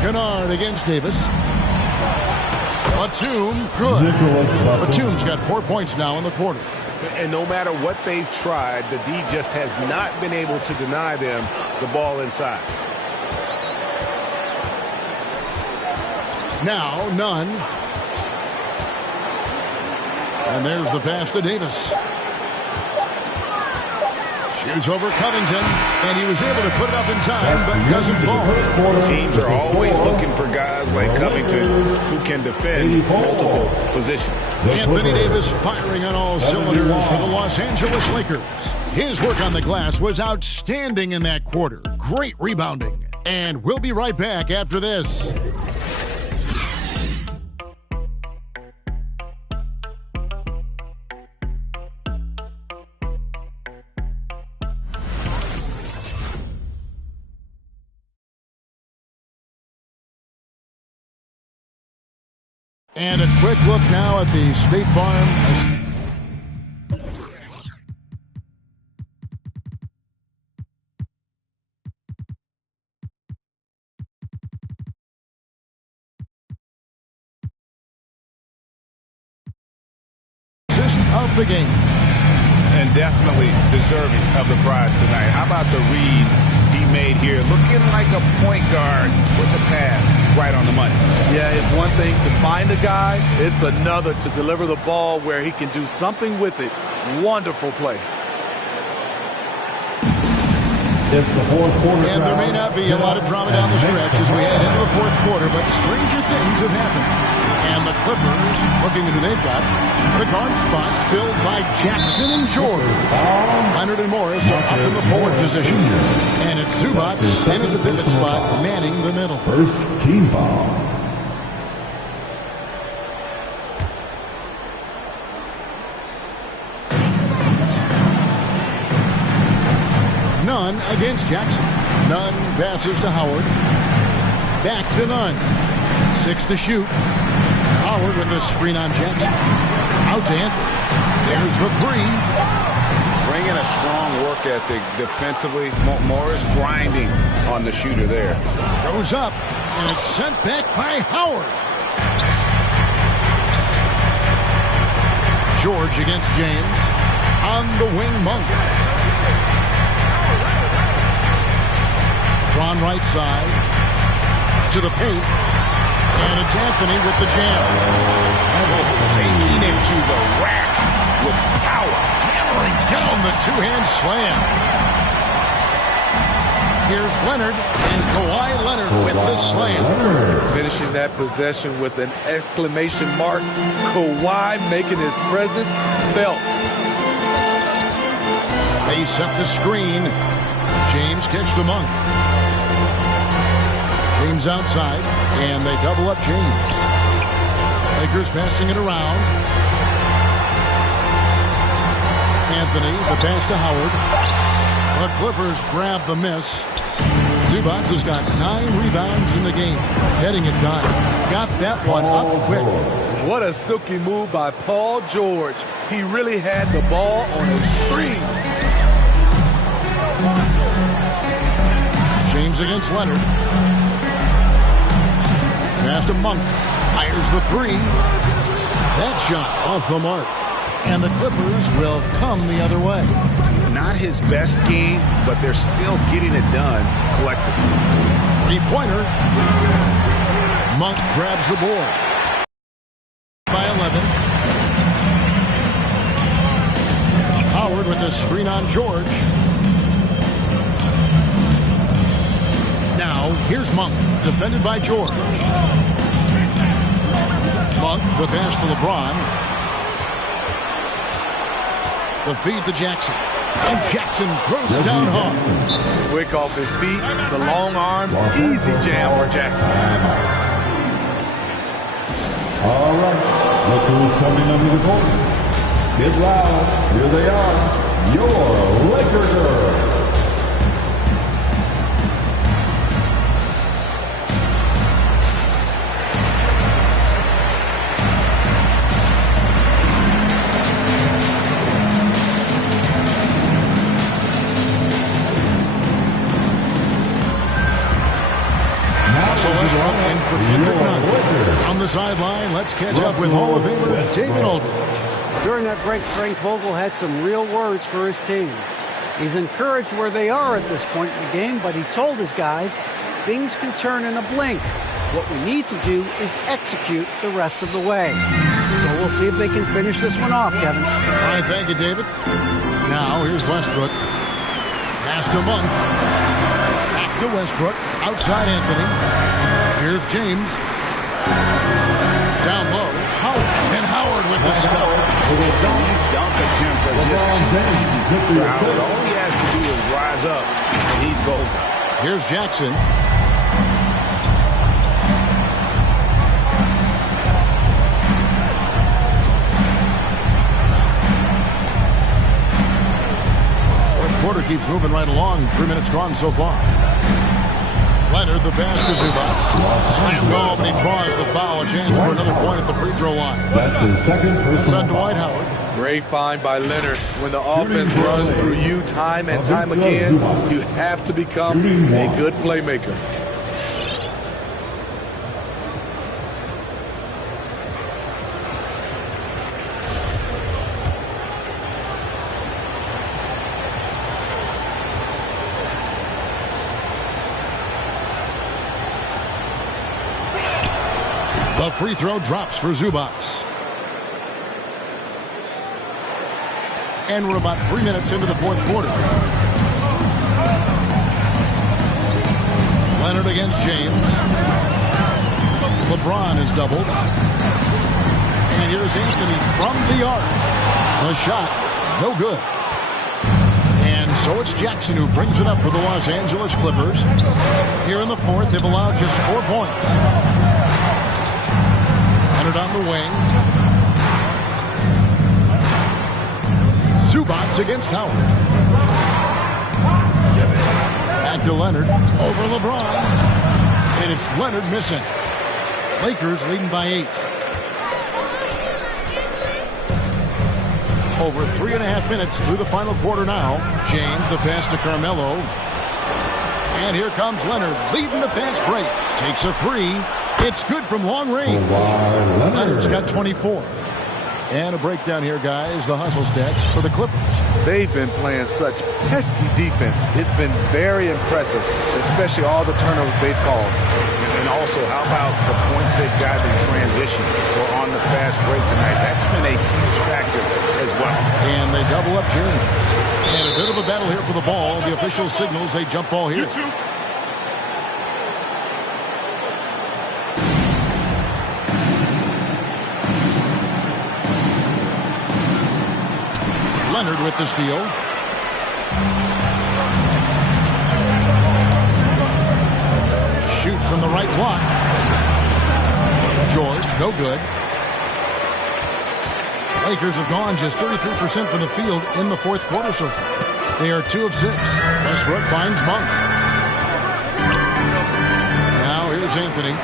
Kennard against Davis. Batum, good. Batum's got 4 points now in the quarter. And no matter what they've tried, the D just has not been able to deny them the ball inside. Now Nunn. And there's the pass to Davis. Shoots over Covington, and he was able to put it up in time, but doesn't fall. Teams are always looking for guys like Covington who can defend multiple positions. Anthony Davis firing on all cylinders for the Los Angeles Lakers. His work on the glass was outstanding in that quarter. Great rebounding. And we'll be right back after this. And a quick look now at the State Farm. Assist of the game. And definitely deserving of the prize tonight. How about the read he made here? Looking like a point guard with the pass right on the money. Yeah, it's one thing to find a guy. It's another to deliver the ball where he can do something with it. Wonderful play. It's the fourth quarter. And there may not be a lot of drama down the stretch as we head into the fourth quarter, but stranger things have happened. And the Clippers, looking at who they've got, the guard spots filled by Jackson and George. Leonard and Morris are up in the forward position. And it's Zubac in at the pivot spot, manning the middle. First team foul. Nunn against Jackson. Nunn passes to Howard. Back to Nunn. 6 to shoot. Howard with the screen on Jackson. Out to Anthony. There's the 3. Bringing a strong work ethic defensively. Morris grinding on the shooter there. Goes up, and it's sent back by Howard. George against James. On the wing, Monk. Drawn right side. To the paint. And it's Anthony with the jam. Taking it to the rack with power. Hammering down the two-hand slam. Here's Leonard, and Kawhi Leonard with the slam. Finishing that possession with an exclamation mark. Kawhi making his presence felt. They set the screen. James catches to Monk. James outside, and they double up James. Lakers passing it around. Anthony, the pass to Howard. The Clippers grab the miss. Zubac has got 9 rebounds in the game. Getting it done. Got that one up quick. What a silky move by Paul George. He really had the ball on a string. James against Leonard. Pass to Monk. Fires the 3. That shot off the mark. And the Clippers will come the other way. Not his best game, but they're still getting it done collectively. 3-pointer. Monk grabs the board. By 11. Howard with the screen on George. Now, here's Monk, defended by George. Monk, the pass to LeBron. The feed to Jackson. And Jackson throws it down hard. Quick off his feet. The long arms. Easy jam for Jackson. All right. Look who's coming under the court. Get loud. Here they are. Your Laker girls. On the sideline, let's catch up with Hall of Famer David Aldridge. During that break, Frank Vogel had some real words for his team. He's encouraged where they are at this point in the game, but he told his guys things can turn in a blink. What we need to do is execute the rest of the way. So we'll see if they can finish this one off, Kevin. All right, thank you, David. Now, here's Westbrook. Pass to Monk. Back to Westbrook. Outside Anthony. Here's James. Down low. Howard. And Howard with the stuff. These dunk attempts are just too easy for Howard. All he has to do is rise up, and he's golden. Here's Jackson. Fourth quarter keeps moving right along. 3 minutes gone so far. Leonard, the pass to Zubac. Slammed home, and he draws the foul. A chance for another point at the free throw line. That's his second It's on personal. Dwight Howard. Great find by Leonard. When the offense runs through you time and time again, you have to become a good playmaker. The free throw drops for Zubac. And we're about 3 minutes into the fourth quarter. Leonard against James. LeBron is doubled. And here's Anthony from the arc. The shot, no good. And so it's Jackson who brings it up for the Los Angeles Clippers. Here in the fourth, they've allowed just 4 points. Leonard on the wing. Zubac against Howard. Back to Leonard. Over LeBron. And it's Leonard missing. Lakers leading by 8. Over 3.5 minutes through the final quarter now. James, the pass to Carmelo. And here comes Leonard leading the fast break. Takes a 3. It's good from long range. Leonard's got 24. And a breakdown here, guys. The hustle stats for the Clippers. They've been playing such pesky defense. It's been very impressive, especially all the turnovers they've caused. And also, how about the points they've gotten in transition or on the fast break tonight? That's been a huge factor as well. And they double up James. And a bit of a battle here for the ball. The official signals a jump ball here. Leonard with the steal. Shoots from the right block. George, no good. Lakers have gone just 33% from the field in the fourth quarter so far. They are 2 of 6. Westbrook finds Monk. Now here's Anthony.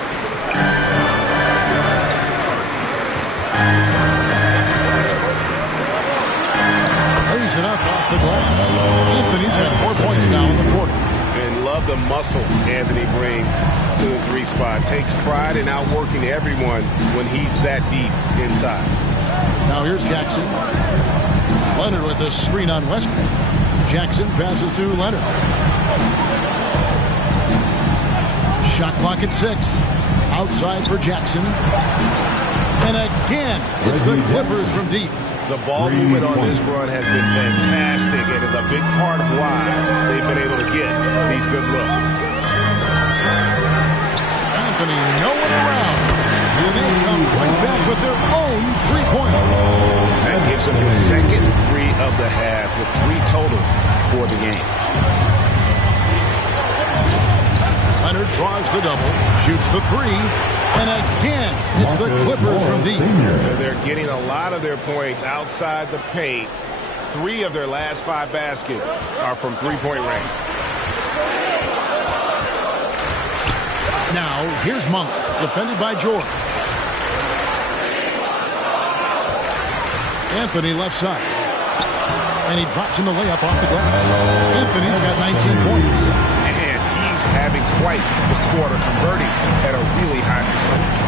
Lays it up off the glass. Anthony's got 4 points now in the quarter. And love the muscle Anthony brings to the 3 spot. Takes pride in outworking everyone when he's that deep inside. Now here's Jackson. Leonard with a screen on Westbrook. Jackson passes to Leonard. Shot clock at 6. Outside for Jackson. And again, it's the Clippers from deep. The ball movement on this run has been fantastic and is a big part of why they've been able to get these good looks. Anthony, no one around. And they come right back with their own 3-pointer. That gives So his second three of the half with 3 total for the game. Leonard draws the double, shoots the 3, and again, it's the Clippers from deep. They're getting a lot of their points outside the paint. 3 of their last 5 baskets are from three-point range. Now, here's Monk, defended by George. Anthony left side. And he drops in the layup off the glass. Anthony's got 19 points. And he's having quite the quarter, converting at a really high percentage.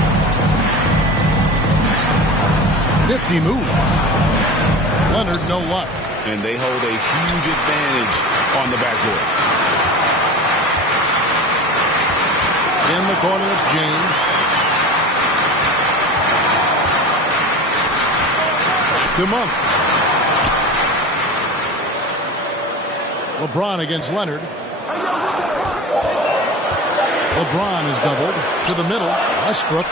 Nifty move. Leonard, no luck. And they hold a huge advantage on the backboard. In the corner, it's James. To Monk. LeBron against Leonard. LeBron is doubled to the middle. Westbrook.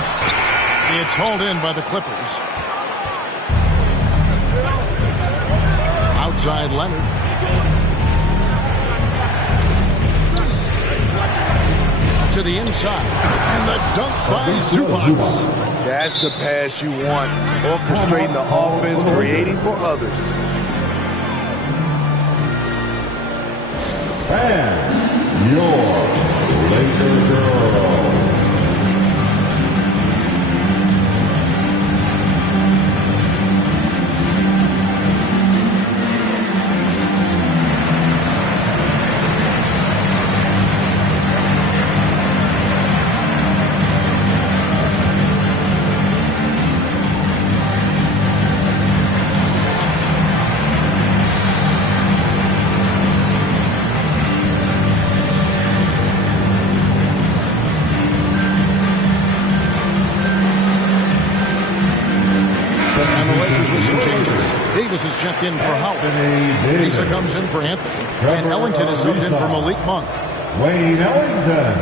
It's hauled in by the Clippers. Outside Leonard. To the inside. And the dunk by Zubac. That's the pass you want. Orchestrating the offense, creating for others. And your Laker girl. Davis is checked in for Howard. Lisa comes in for Anthony. And Ellington is subbed in for Malik Monk. Wayne Ellington.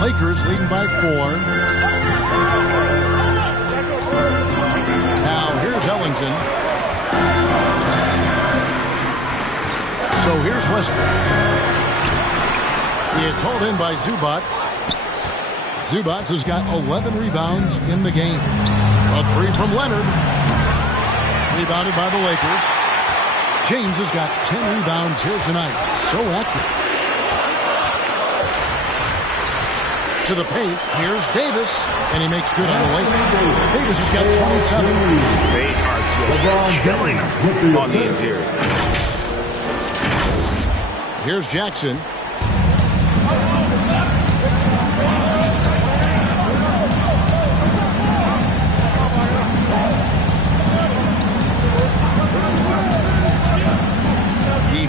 Lakers leading by 4. Now here's Ellington. So here's Westbrook. It's hauled in by Zubac. Zubac has got 11 rebounds in the game. A 3 from Leonard. Rebounded by the Lakers. James has got 10 rebounds here tonight. So active. To the paint. Here's Davis. And he makes good on the way. Davis has got 27. They are just killing him on the interior. Here's Jackson.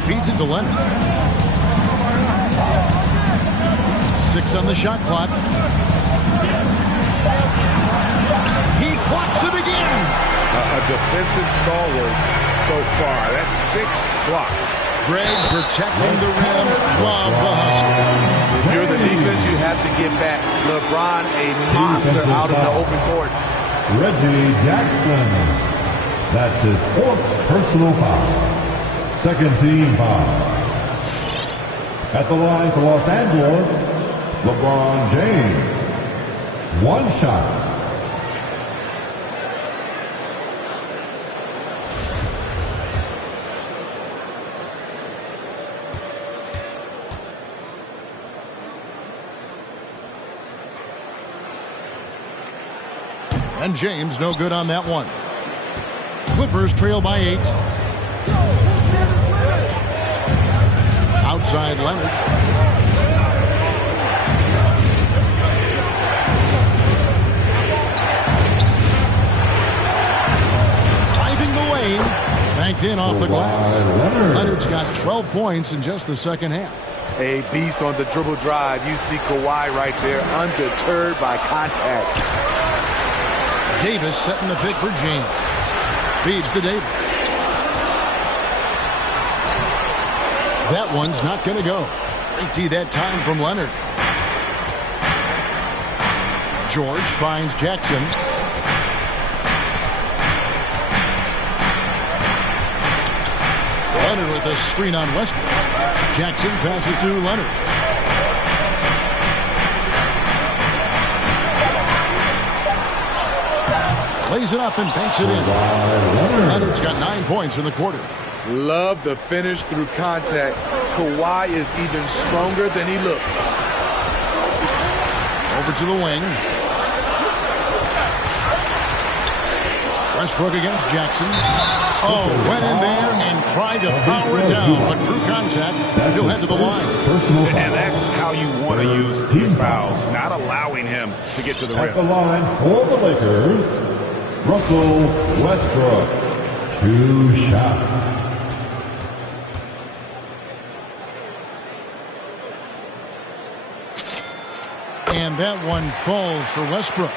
Feeds it to Leonard. 6 on the shot clock. He blocks it again. A defensive stalwart so far. That's 6 blocks. Greg protecting the rim. Love the hustle. If you're the defense, you have to get back. LeBron, a monster out in the open court. Reggie Jackson. That's his 4th personal foul. Second team foul. At the line for Los Angeles, LeBron James. 1 shot. And James no good on that one. Clippers trail by 8. Outside Leonard. Driving the lane. Banked in off the glass. Leonard's got 12 points in just the second half. A beast on the dribble drive. You see Kawhi right there, undeterred by contact. Davis setting the pick for James. Feeds to Davis. That one's not going to go. Great D that time from Leonard. George finds Jackson. Leonard with a screen on Westbrook. Jackson passes to Leonard. Plays it up and banks it in. Leonard's got 9 points in the quarter. Love the finish through contact. Kawhi is even stronger than he looks. Over to the wing. Westbrook against Jackson. Oh, went in there and tried to power it down, but through contact, he'll head to the line. And that's how you want to use your fouls, not allowing him to get to the rim. At the line for the Lakers, Russell Westbrook. 2 shots. And that one falls for Westbrook.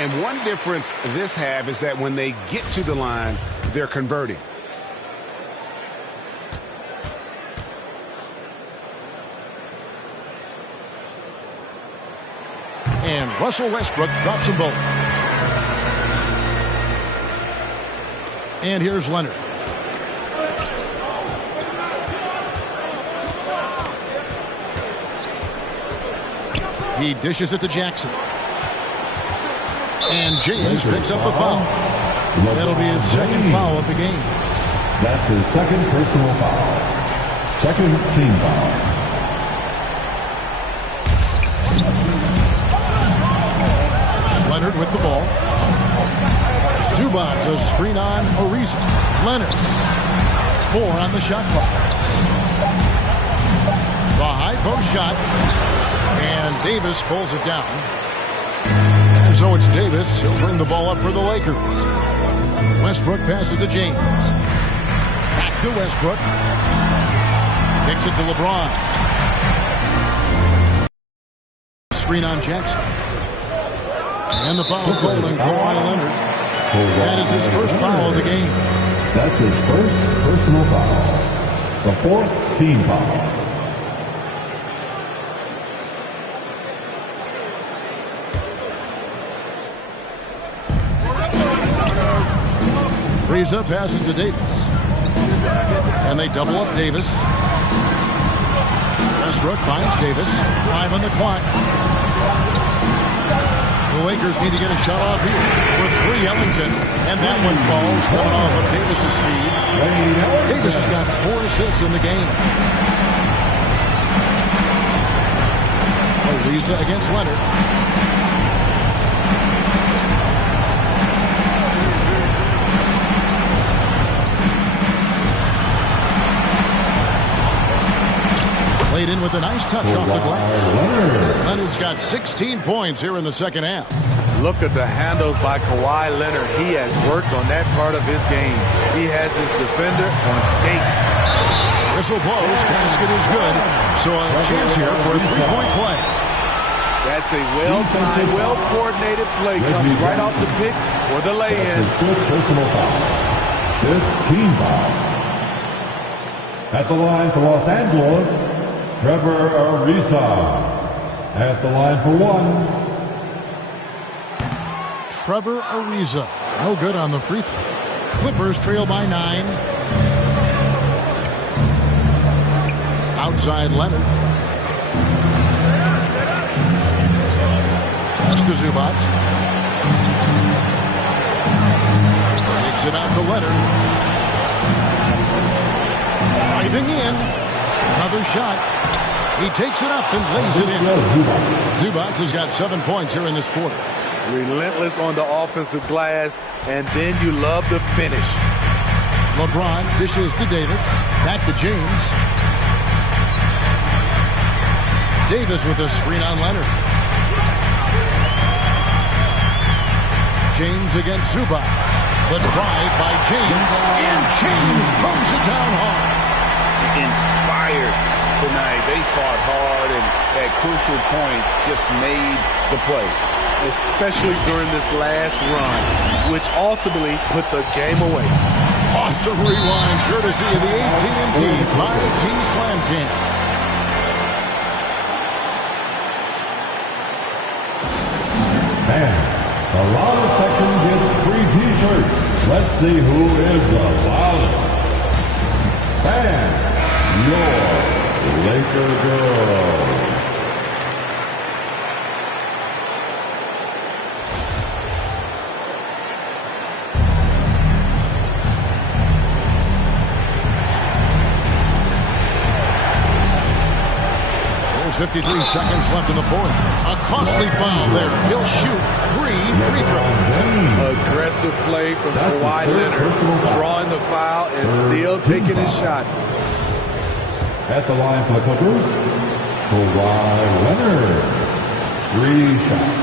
And one difference this half is that when they get to the line, they're converting. And Russell Westbrook drops them both. And here's Leonard. He dishes it to Jackson. And James picks up the foul. That'll be his second foul of the game. That's his second personal foul. Second team foul. Leonard with the ball. Zubac, a screen on Ariza. Leonard. 4 on the shot clock. The high post shot. And Davis pulls it down. And so it's Davis. He'll bring the ball up for the Lakers. Westbrook passes to James. Back to Westbrook. Kicks it to LeBron. Screen on Jackson. And the foul called on Kawhi Leonard. That is his first foul of the game. That's his first personal foul. The 4th team foul. Ariza passes to Davis. And they double up Davis. Westbrook finds Davis. 5 on the clock. The Lakers need to get a shot off here for 3 Ellington. And that one falls coming off of Davis's speed. Davis has got 4 assists in the game. Ariza against Leonard. Played in with a nice touch off the glass. Leonard's got 16 points here in the second half. Look at the handles by Kawhi Leonard. He has worked on that part of his game. He has his defender on skates. Whistle blows. Basket is good. So a chance here for a 3-point play. That's a well-timed, well-coordinated play. Comes right off the pick for the lay-in. Good personal foul. 5th team foul. At the line for Los Angeles, Trevor Ariza. At the line for 1. Trevor Ariza. No good on the free throw. Clippers trail by 9. Outside Leonard. Pass to Zubac. Takes it out to Leonard. Driving in. Another shot. He takes it up and lays it in. Zubac has got 7 points here in this quarter. Relentless on the offensive glass, and then you love the finish. LeBron dishes to Davis. Back to James. Davis with a screen on Leonard. James against Zubac. The drive by James. And James throws it down hard. Inspired tonight. They fought hard and at crucial points just made the plays. Especially during this last run, which ultimately put the game away. Awesome rewind, courtesy of the AT&T 5G Slam King. The loudest section gets free T-shirts. Let's see who is the loudest. And your Laker girls. There's 53 seconds left in the fourth. A costly foul there. He'll shoot 3 free throws. Aggressive play from Kawhi Leonard, drawing the foul and still taking his shot. At the line for the Clippers, Kawhi Leonard. 3 shots.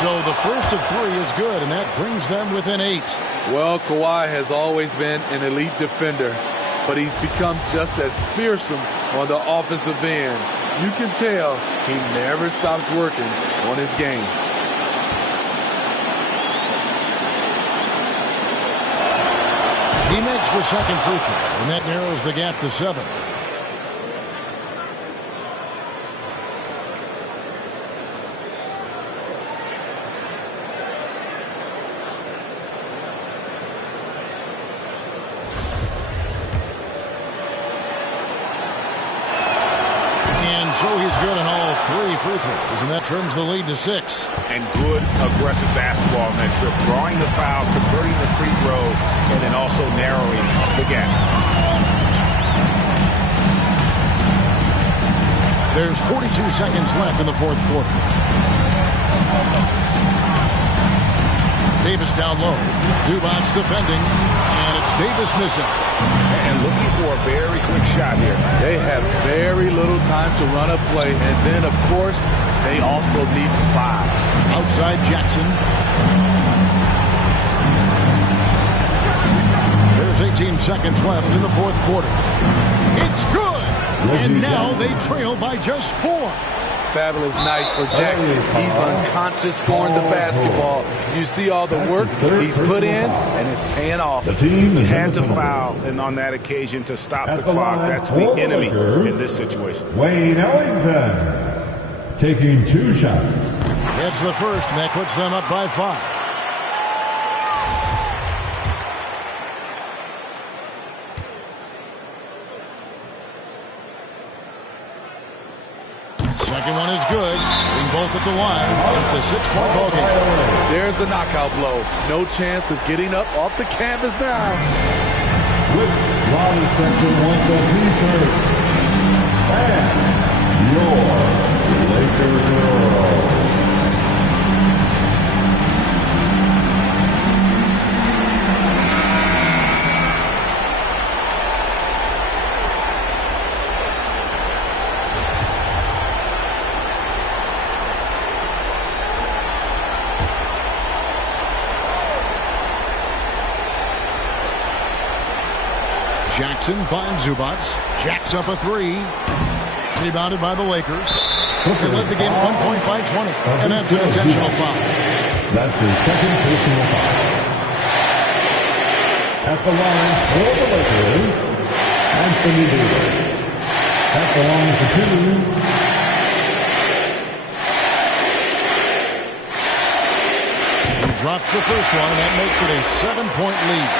So the first of 3 is good, and that brings them within 8. Well, Kawhi has always been an elite defender, but he's become just as fearsome on the offensive end. You can tell he never stops working on his game. He makes the second free throw, and that narrows the gap to 7. So he's good on all 3 free throws, and that trims the lead to 6. And good aggressive basketball on that trip, drawing the foul, converting the free throws, and then also narrowing the gap. There's 42 seconds left in the fourth quarter. Davis down low. Zubac defending, and it's Davis missing. And looking for a very quick shot here. They have very little time to run a play, and then, of course, they also need to foul. Outside Jackson. There's 18 seconds left in the fourth quarter. It's good! And now they trail by just 4. Fabulous night for Jackson. He's unconscious scoring the basketball. You see all the work he's put in, and it's paying off. The team had to foul, and on that occasion to stop the clock. That's the enemy in this situation. Wayne Ellington taking 2 shots. It's the first, and that puts them up by 5. Second one is good. Being both at the line. It's a 6-point ball game. There's the knockout blow. No chance of getting up off the canvas now. With Ronnie Section wants the T-shirt. And your Laker girl. Jackson finds Zubac. Jacks up a 3. Rebounded by the Lakers. They led the game at 1 point by 20. And that's an intentional foul. That's his second personal foul. At the line for the Lakers, Anthony Davis. At the line for 2. He drops the first one, and that makes it a 7-point lead.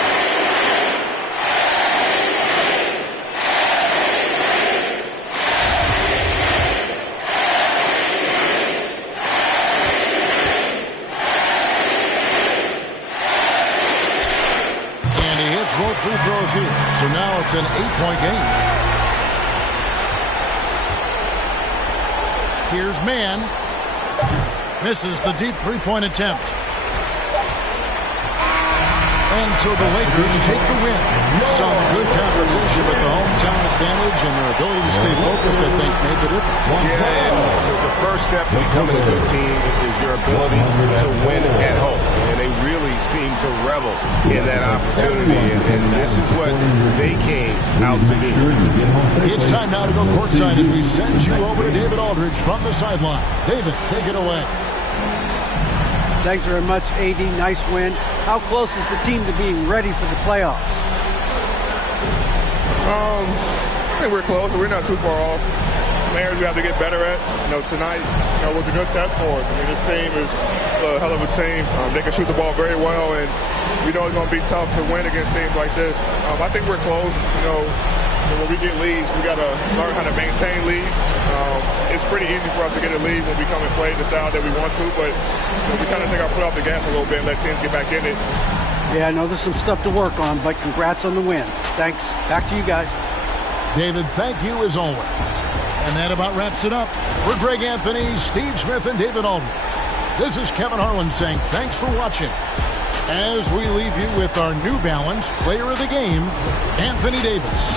Both free throws here. So now it's an 8-point game. Here's Mann. Misses the deep 3-point attempt. And so the Lakers take the win. Some good competition, but the hometown advantage and their ability to stay focused, I think, made the difference. Yeah, and the first step to becoming a good team is your ability to win at home. And they really seem to revel in that opportunity. And this is what they came out to do. It's time now to go courtside as we send you over to David Aldridge from the sideline. David, take it away. Thanks very much, AD. Nice win. How close is the team to being ready for the playoffs? I think we're close. We're not too far off. some areas we have to get better at. Tonight, was a good test for us. I mean, this team is a hell of a team. They can shoot the ball very well, and we know it's going to be tough to win against teams like this. I think we're close. When we get leads, we got to learn how to maintain leads. It's pretty easy for us to get a lead when we come and play the style that we want to, but we kind of take our foot off the gas a little bit and let teams get back in it. Yeah, I know there's some stuff to work on, but congrats on the win. Thanks. Back to you guys. David, thank you as always. And that about wraps it up. For Greg Anthony, Steve Smith, and David Aldridge, this is Kevin Harlan saying thanks for watching as we leave you with our New Balance Player of the Game, Anthony Davis.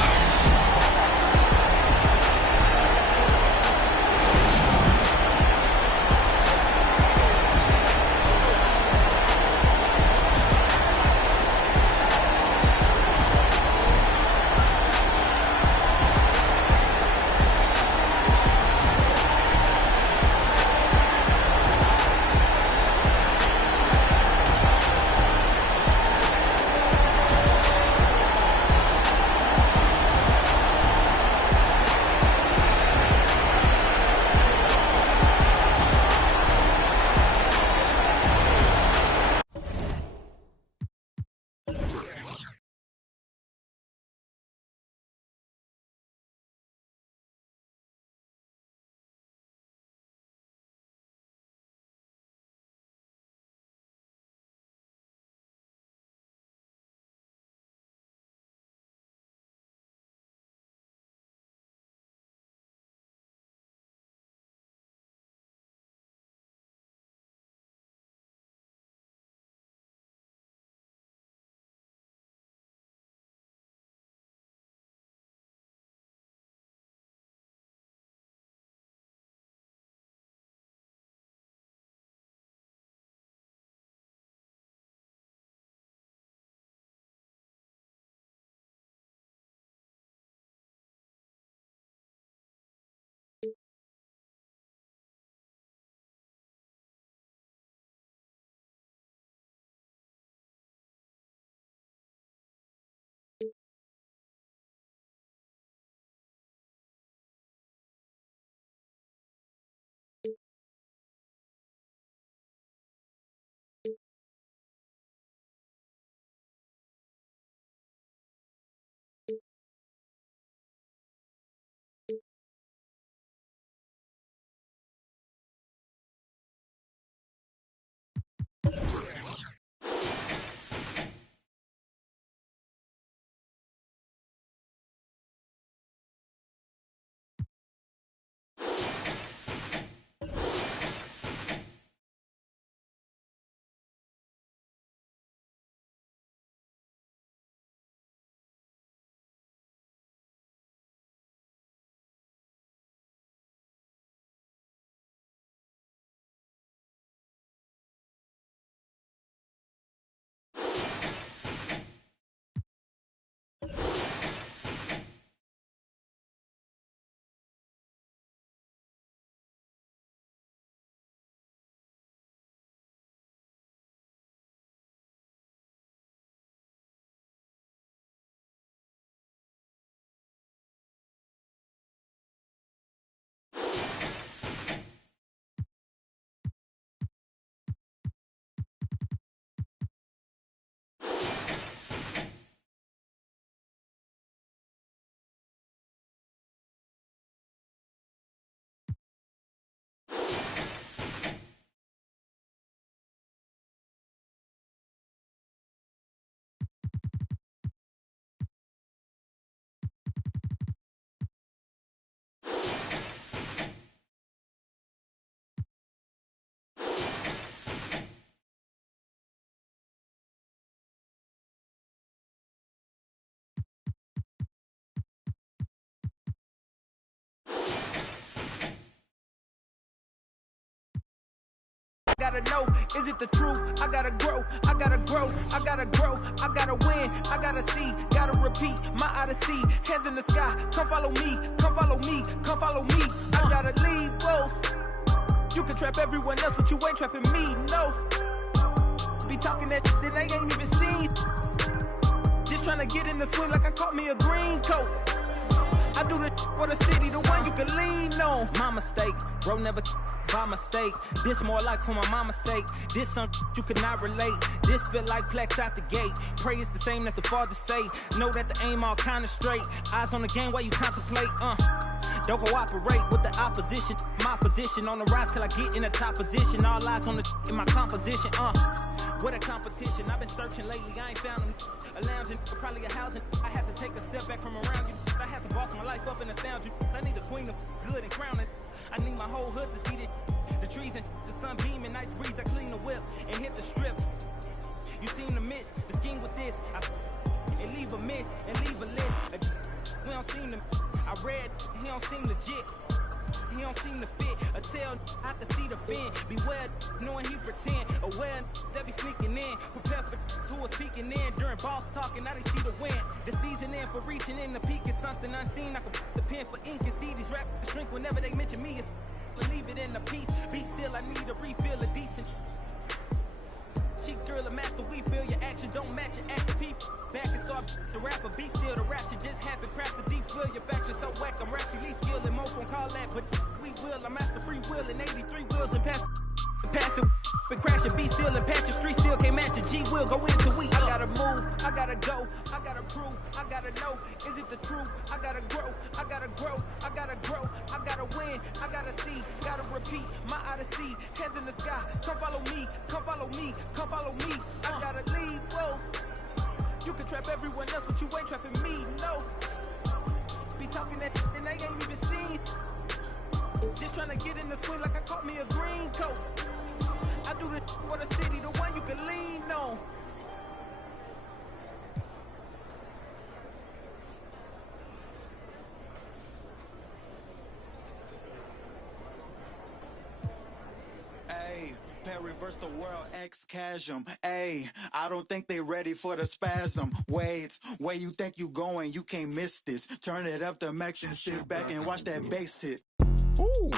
Gotta know, is it the truth? I gotta grow, I gotta grow, I gotta grow, I gotta win, I gotta see, gotta repeat, my odyssey, hands in the sky, come follow me, come follow me, come follow me, I gotta leave, whoa, you can trap everyone else, but you ain't trapping me, no, be talking that shit that they ain't even seen, just trying to get in the swing like I caught me a green coat, I do the for the city, the one you can lean on. My mistake, bro, never by mistake. This more like for my mama's sake. This something you could not relate. This feel like flex out the gate. Pray it's the same that the father say. Know that the aim all kinda straight. Eyes on the game while you contemplate. Don't cooperate with the opposition. My position on the rise till I get in the top position. All eyes on the in my composition. What a competition. I've been searching lately. I ain't found them. A lounging, probably a housing. I had to take a step back from around you. I had to boss my life up and astound you. I need a queen of good and crown it. I need my whole hood to see the trees and the sun beaming, nice breeze. I clean the whip and hit the strip. You seem to miss the scheme with this. And leave a miss and leave a list. We don't seem to. I read, he don't seem legit. He don't seem to fit. A tell, I can see the fin. Beware, knowing he pretend. Aware, they be sneaking in. Prepare for who was peeking in. During boss talking, now they see the win. The season in for reaching in. The peak is something unseen. I can put the pen for ink and see these rappers shrink whenever they mention me. Leave it in the piece. Be still, I need a refill of decent. Cheap girl, a master, we feel your actions don't match your active people. Back and start the rapper, be still the rap shit just happened. Craft the deep will, your faction so whack. I'm rap least skilled and most won't call that, but we will. I'm master free will and 83 wheels and pass it. But crash it, be still and patch your street still can't match your G will go into we. I gotta move, I gotta go, I gotta prove, I gotta know, is it the truth? I gotta grow, I gotta grow, I gotta grow, I gotta win, I gotta see, gotta repeat my odyssey, hands in the sky, come follow me, come follow me, come follow me, I gotta leave, whoa. You can trap everyone else, but you ain't trapping me, no. Be talking that and they ain't even seen. Just trying to get in the swing like I caught me a green coat. I do the for the city, the one you can lean on. Ayy, reverse the world, X-Chasm. Ayy, I don't think they ready for the spasm. Wait, where you think you going? You can't miss this. Turn it up to max and sit back and watch that bass hit. Ooh.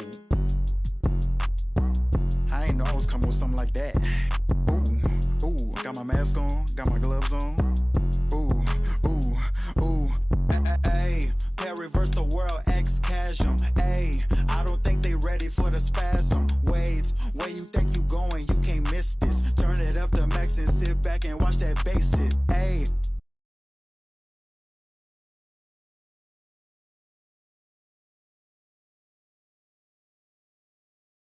I ain't know I was coming with something like that. Ooh, ooh, got my mask on, got my gloves on. Ooh, ooh, ooh. Ayy, reverse the world, X-Chasm. Ayy, I don't think they ready for the spasm. Wait, where you think you going? You can't miss this. Turn it up to max and sit back and watch that bass hit. Ayy.